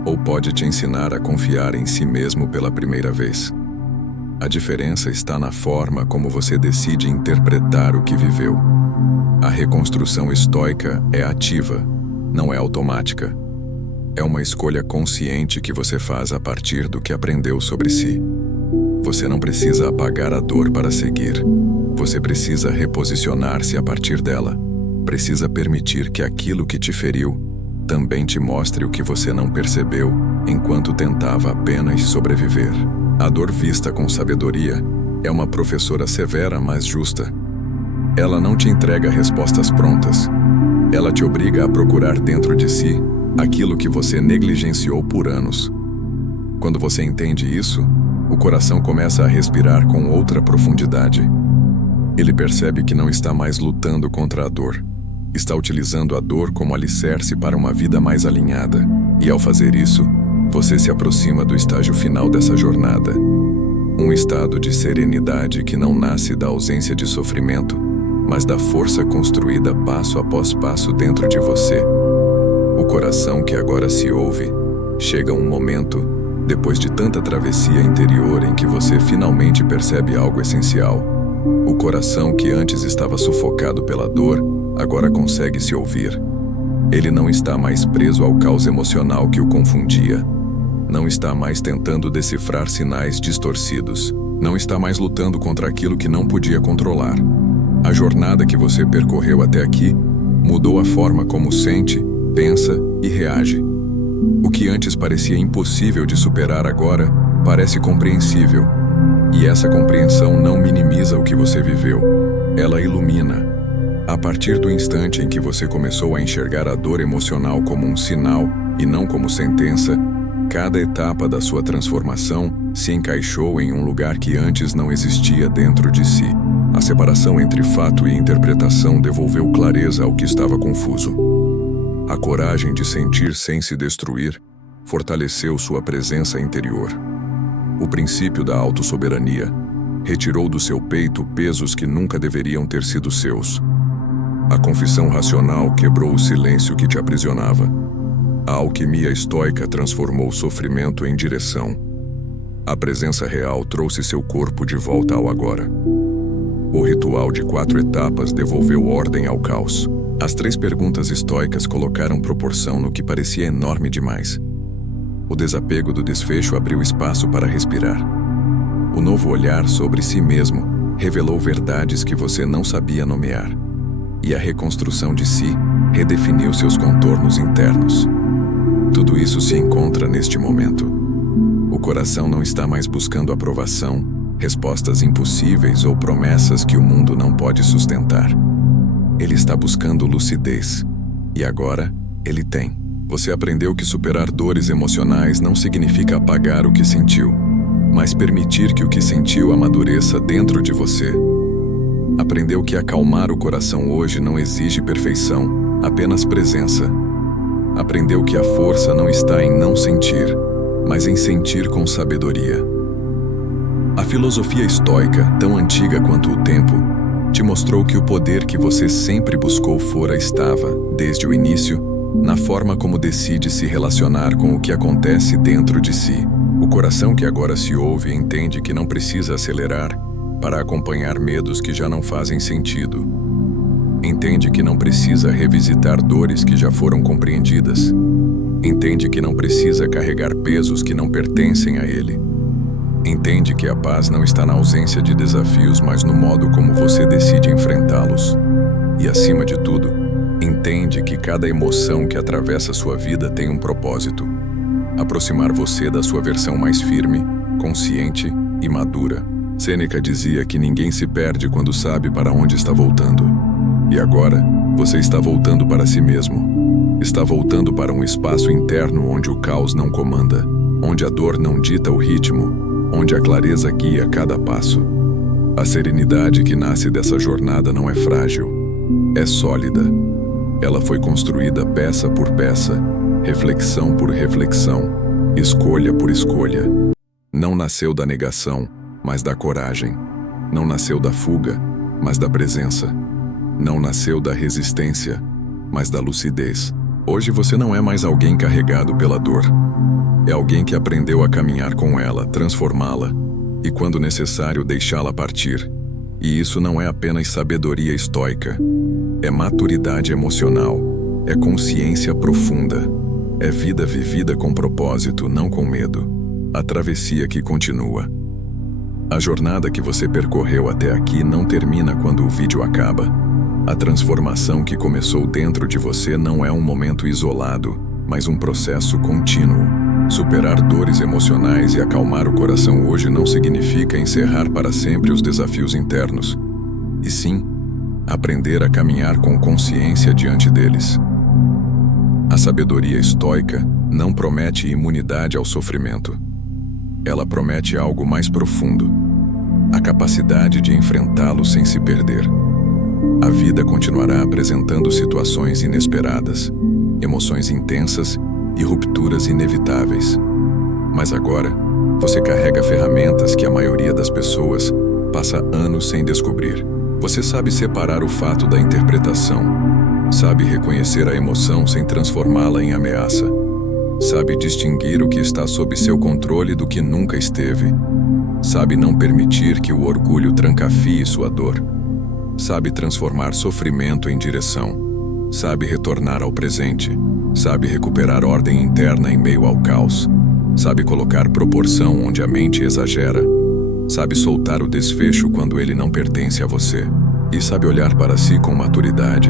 ou pode te ensinar a confiar em si mesmo pela primeira vez. A diferença está na forma como você decide interpretar o que viveu. A reconstrução estoica é ativa, não é automática. É uma escolha consciente que você faz a partir do que aprendeu sobre si. Você não precisa apagar a dor para seguir. Você precisa reposicionar-se a partir dela. Precisa permitir que aquilo que te feriu também te mostre o que você não percebeu enquanto tentava apenas sobreviver. A dor vista com sabedoria é uma professora severa, mas justa. Ela não te entrega respostas prontas. Ela te obriga a procurar dentro de si aquilo que você negligenciou por anos. Quando você entende isso, o coração começa a respirar com outra profundidade. Ele percebe que não está mais lutando contra a dor. Está utilizando a dor como alicerce para uma vida mais alinhada. E ao fazer isso, você se aproxima do estágio final dessa jornada. Um estado de serenidade que não nasce da ausência de sofrimento, mas da força construída passo após passo dentro de você. O coração que agora se ouve, chega um momento, depois de tanta travessia interior, em que você finalmente percebe algo essencial. O coração que antes estava sufocado pela dor, agora consegue se ouvir. Ele não está mais preso ao caos emocional que o confundia. Não está mais tentando decifrar sinais distorcidos. Não está mais lutando contra aquilo que não podia controlar. A jornada que você percorreu até aqui mudou a forma como sente, pensa e reage. O que antes parecia impossível de superar agora parece compreensível. E essa compreensão não minimiza o que você viveu. Ela ilumina. A partir do instante em que você começou a enxergar a dor emocional como um sinal e não como sentença, cada etapa da sua transformação se encaixou em um lugar que antes não existia dentro de si. A separação entre fato e interpretação devolveu clareza ao que estava confuso. A coragem de sentir sem se destruir fortaleceu sua presença interior. O princípio da autossoberania retirou do seu peito pesos que nunca deveriam ter sido seus. A confissão racional quebrou o silêncio que te aprisionava. A alquimia estoica transformou o sofrimento em direção. A presença real trouxe seu corpo de volta ao agora. O ritual de 4 etapas devolveu ordem ao caos. As 3 perguntas estoicas colocaram proporção no que parecia enorme demais. O desapego do desfecho abriu espaço para respirar. O novo olhar sobre si mesmo revelou verdades que você não sabia nomear. E a reconstrução de si redefiniu seus contornos internos. Tudo isso se encontra neste momento. O coração não está mais buscando aprovação, respostas impossíveis ou promessas que o mundo não pode sustentar. Ele está buscando lucidez. E agora, ele tem. Você aprendeu que superar dores emocionais não significa apagar o que sentiu, mas permitir que o que sentiu amadureça dentro de você. Aprendeu que acalmar o coração hoje não exige perfeição, apenas presença. Aprendeu que a força não está em não sentir, mas em sentir com sabedoria. A filosofia estoica, tão antiga quanto o tempo, te mostrou que o poder que você sempre buscou fora estava, desde o início, na forma como decide se relacionar com o que acontece dentro de si. O coração que agora se ouve entende que não precisa acelerar para acompanhar medos que já não fazem sentido. Entende que não precisa revisitar dores que já foram compreendidas. Entende que não precisa carregar pesos que não pertencem a ele. Entende que a paz não está na ausência de desafios, mas no modo como você decide enfrentá-los. E, acima de tudo, entende que cada emoção que atravessa sua vida tem um propósito: aproximar você da sua versão mais firme, consciente e madura. Sêneca dizia que ninguém se perde quando sabe para onde está voltando. E agora, você está voltando para si mesmo. Está voltando para um espaço interno onde o caos não comanda, onde a dor não dita o ritmo, onde a clareza guia cada passo. A serenidade que nasce dessa jornada não é frágil, é sólida. Ela foi construída peça por peça, reflexão por reflexão, escolha por escolha. Não nasceu da negação, mas da coragem. Não nasceu da fuga, mas da presença. Não nasceu da resistência, mas da lucidez. Hoje você não é mais alguém carregado pela dor. É alguém que aprendeu a caminhar com ela, transformá-la e, quando necessário, deixá-la partir. E isso não é apenas sabedoria estoica. É maturidade emocional. É consciência profunda. É vida vivida com propósito, não com medo. A travessia que continua. A jornada que você percorreu até aqui não termina quando o vídeo acaba. A transformação que começou dentro de você não é um momento isolado, mas um processo contínuo. Superar dores emocionais e acalmar o coração hoje não significa encerrar para sempre os desafios internos, e sim, aprender a caminhar com consciência diante deles. A sabedoria estoica não promete imunidade ao sofrimento. Ela promete algo mais profundo: a capacidade de enfrentá-lo sem se perder. A vida continuará apresentando situações inesperadas, emoções intensas e rupturas inevitáveis. Mas agora, você carrega ferramentas que a maioria das pessoas passa anos sem descobrir. Você sabe separar o fato da interpretação, sabe reconhecer a emoção sem transformá-la em ameaça, sabe distinguir o que está sob seu controle do que nunca esteve, sabe não permitir que o orgulho trancafie sua dor, sabe transformar sofrimento em direção, sabe retornar ao presente, sabe recuperar ordem interna em meio ao caos, sabe colocar proporção onde a mente exagera, sabe soltar o desfecho quando ele não pertence a você, e sabe olhar para si com maturidade,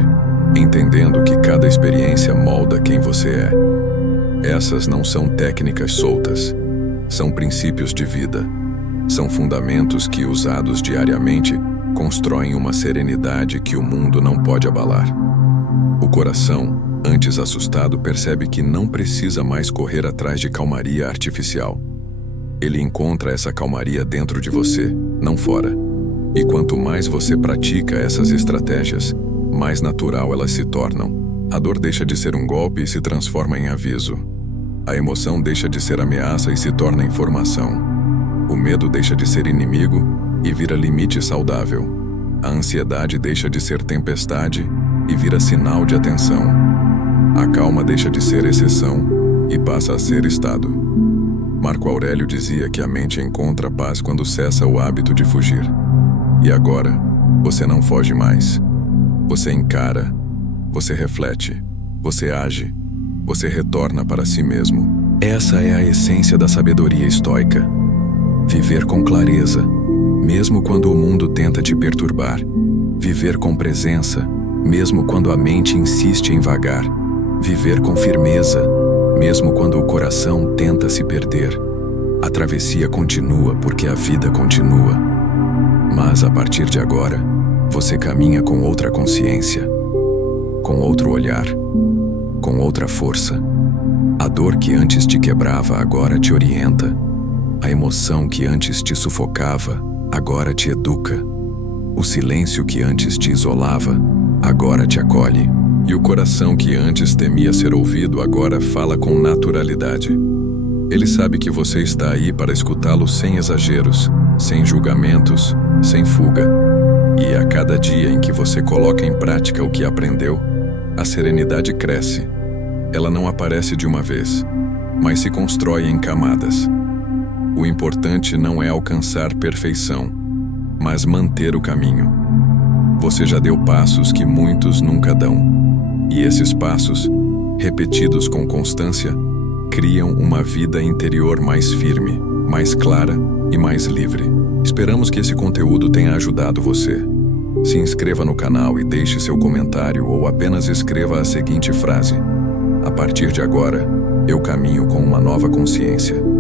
entendendo que cada experiência molda quem você é. Essas não são técnicas soltas, são princípios de vida, são fundamentos que, usados diariamente, constroem uma serenidade que o mundo não pode abalar. O coração, antes assustado, percebe que não precisa mais correr atrás de calmaria artificial. Ele encontra essa calmaria dentro de você, não fora. E quanto mais você pratica essas estratégias, mais natural elas se tornam. A dor deixa de ser um golpe e se transforma em aviso. A emoção deixa de ser ameaça e se torna informação. O medo deixa de ser inimigo e vira limite saudável. A ansiedade deixa de ser tempestade e vira sinal de atenção. A calma deixa de ser exceção e passa a ser estado. Marco Aurélio dizia que a mente encontra paz quando cessa o hábito de fugir. E agora, você não foge mais. Você encara, você reflete, você age, você retorna para si mesmo. Essa é a essência da sabedoria estoica. Viver com clareza, mesmo quando o mundo tenta te perturbar. Viver com presença, mesmo quando a mente insiste em vagar. Viver com firmeza, mesmo quando o coração tenta se perder. A travessia continua porque a vida continua. Mas a partir de agora, você caminha com outra consciência, com outro olhar, com outra força. A dor que antes te quebrava agora te orienta. A emoção que antes te sufocava agora te educa. O silêncio que antes te isolava agora te acolhe. E o coração que antes temia ser ouvido agora fala com naturalidade. Ele sabe que você está aí para escutá-lo sem exageros, sem julgamentos, sem fuga. E a cada dia em que você coloca em prática o que aprendeu, a serenidade cresce. Ela não aparece de uma vez, mas se constrói em camadas. O importante não é alcançar perfeição, mas manter o caminho. Você já deu passos que muitos nunca dão. E esses passos, repetidos com constância, criam uma vida interior mais firme, mais clara e mais livre. Esperamos que esse conteúdo tenha ajudado você. Se inscreva no canal e deixe seu comentário ou apenas escreva a seguinte frase: a partir de agora, eu caminho com uma nova consciência.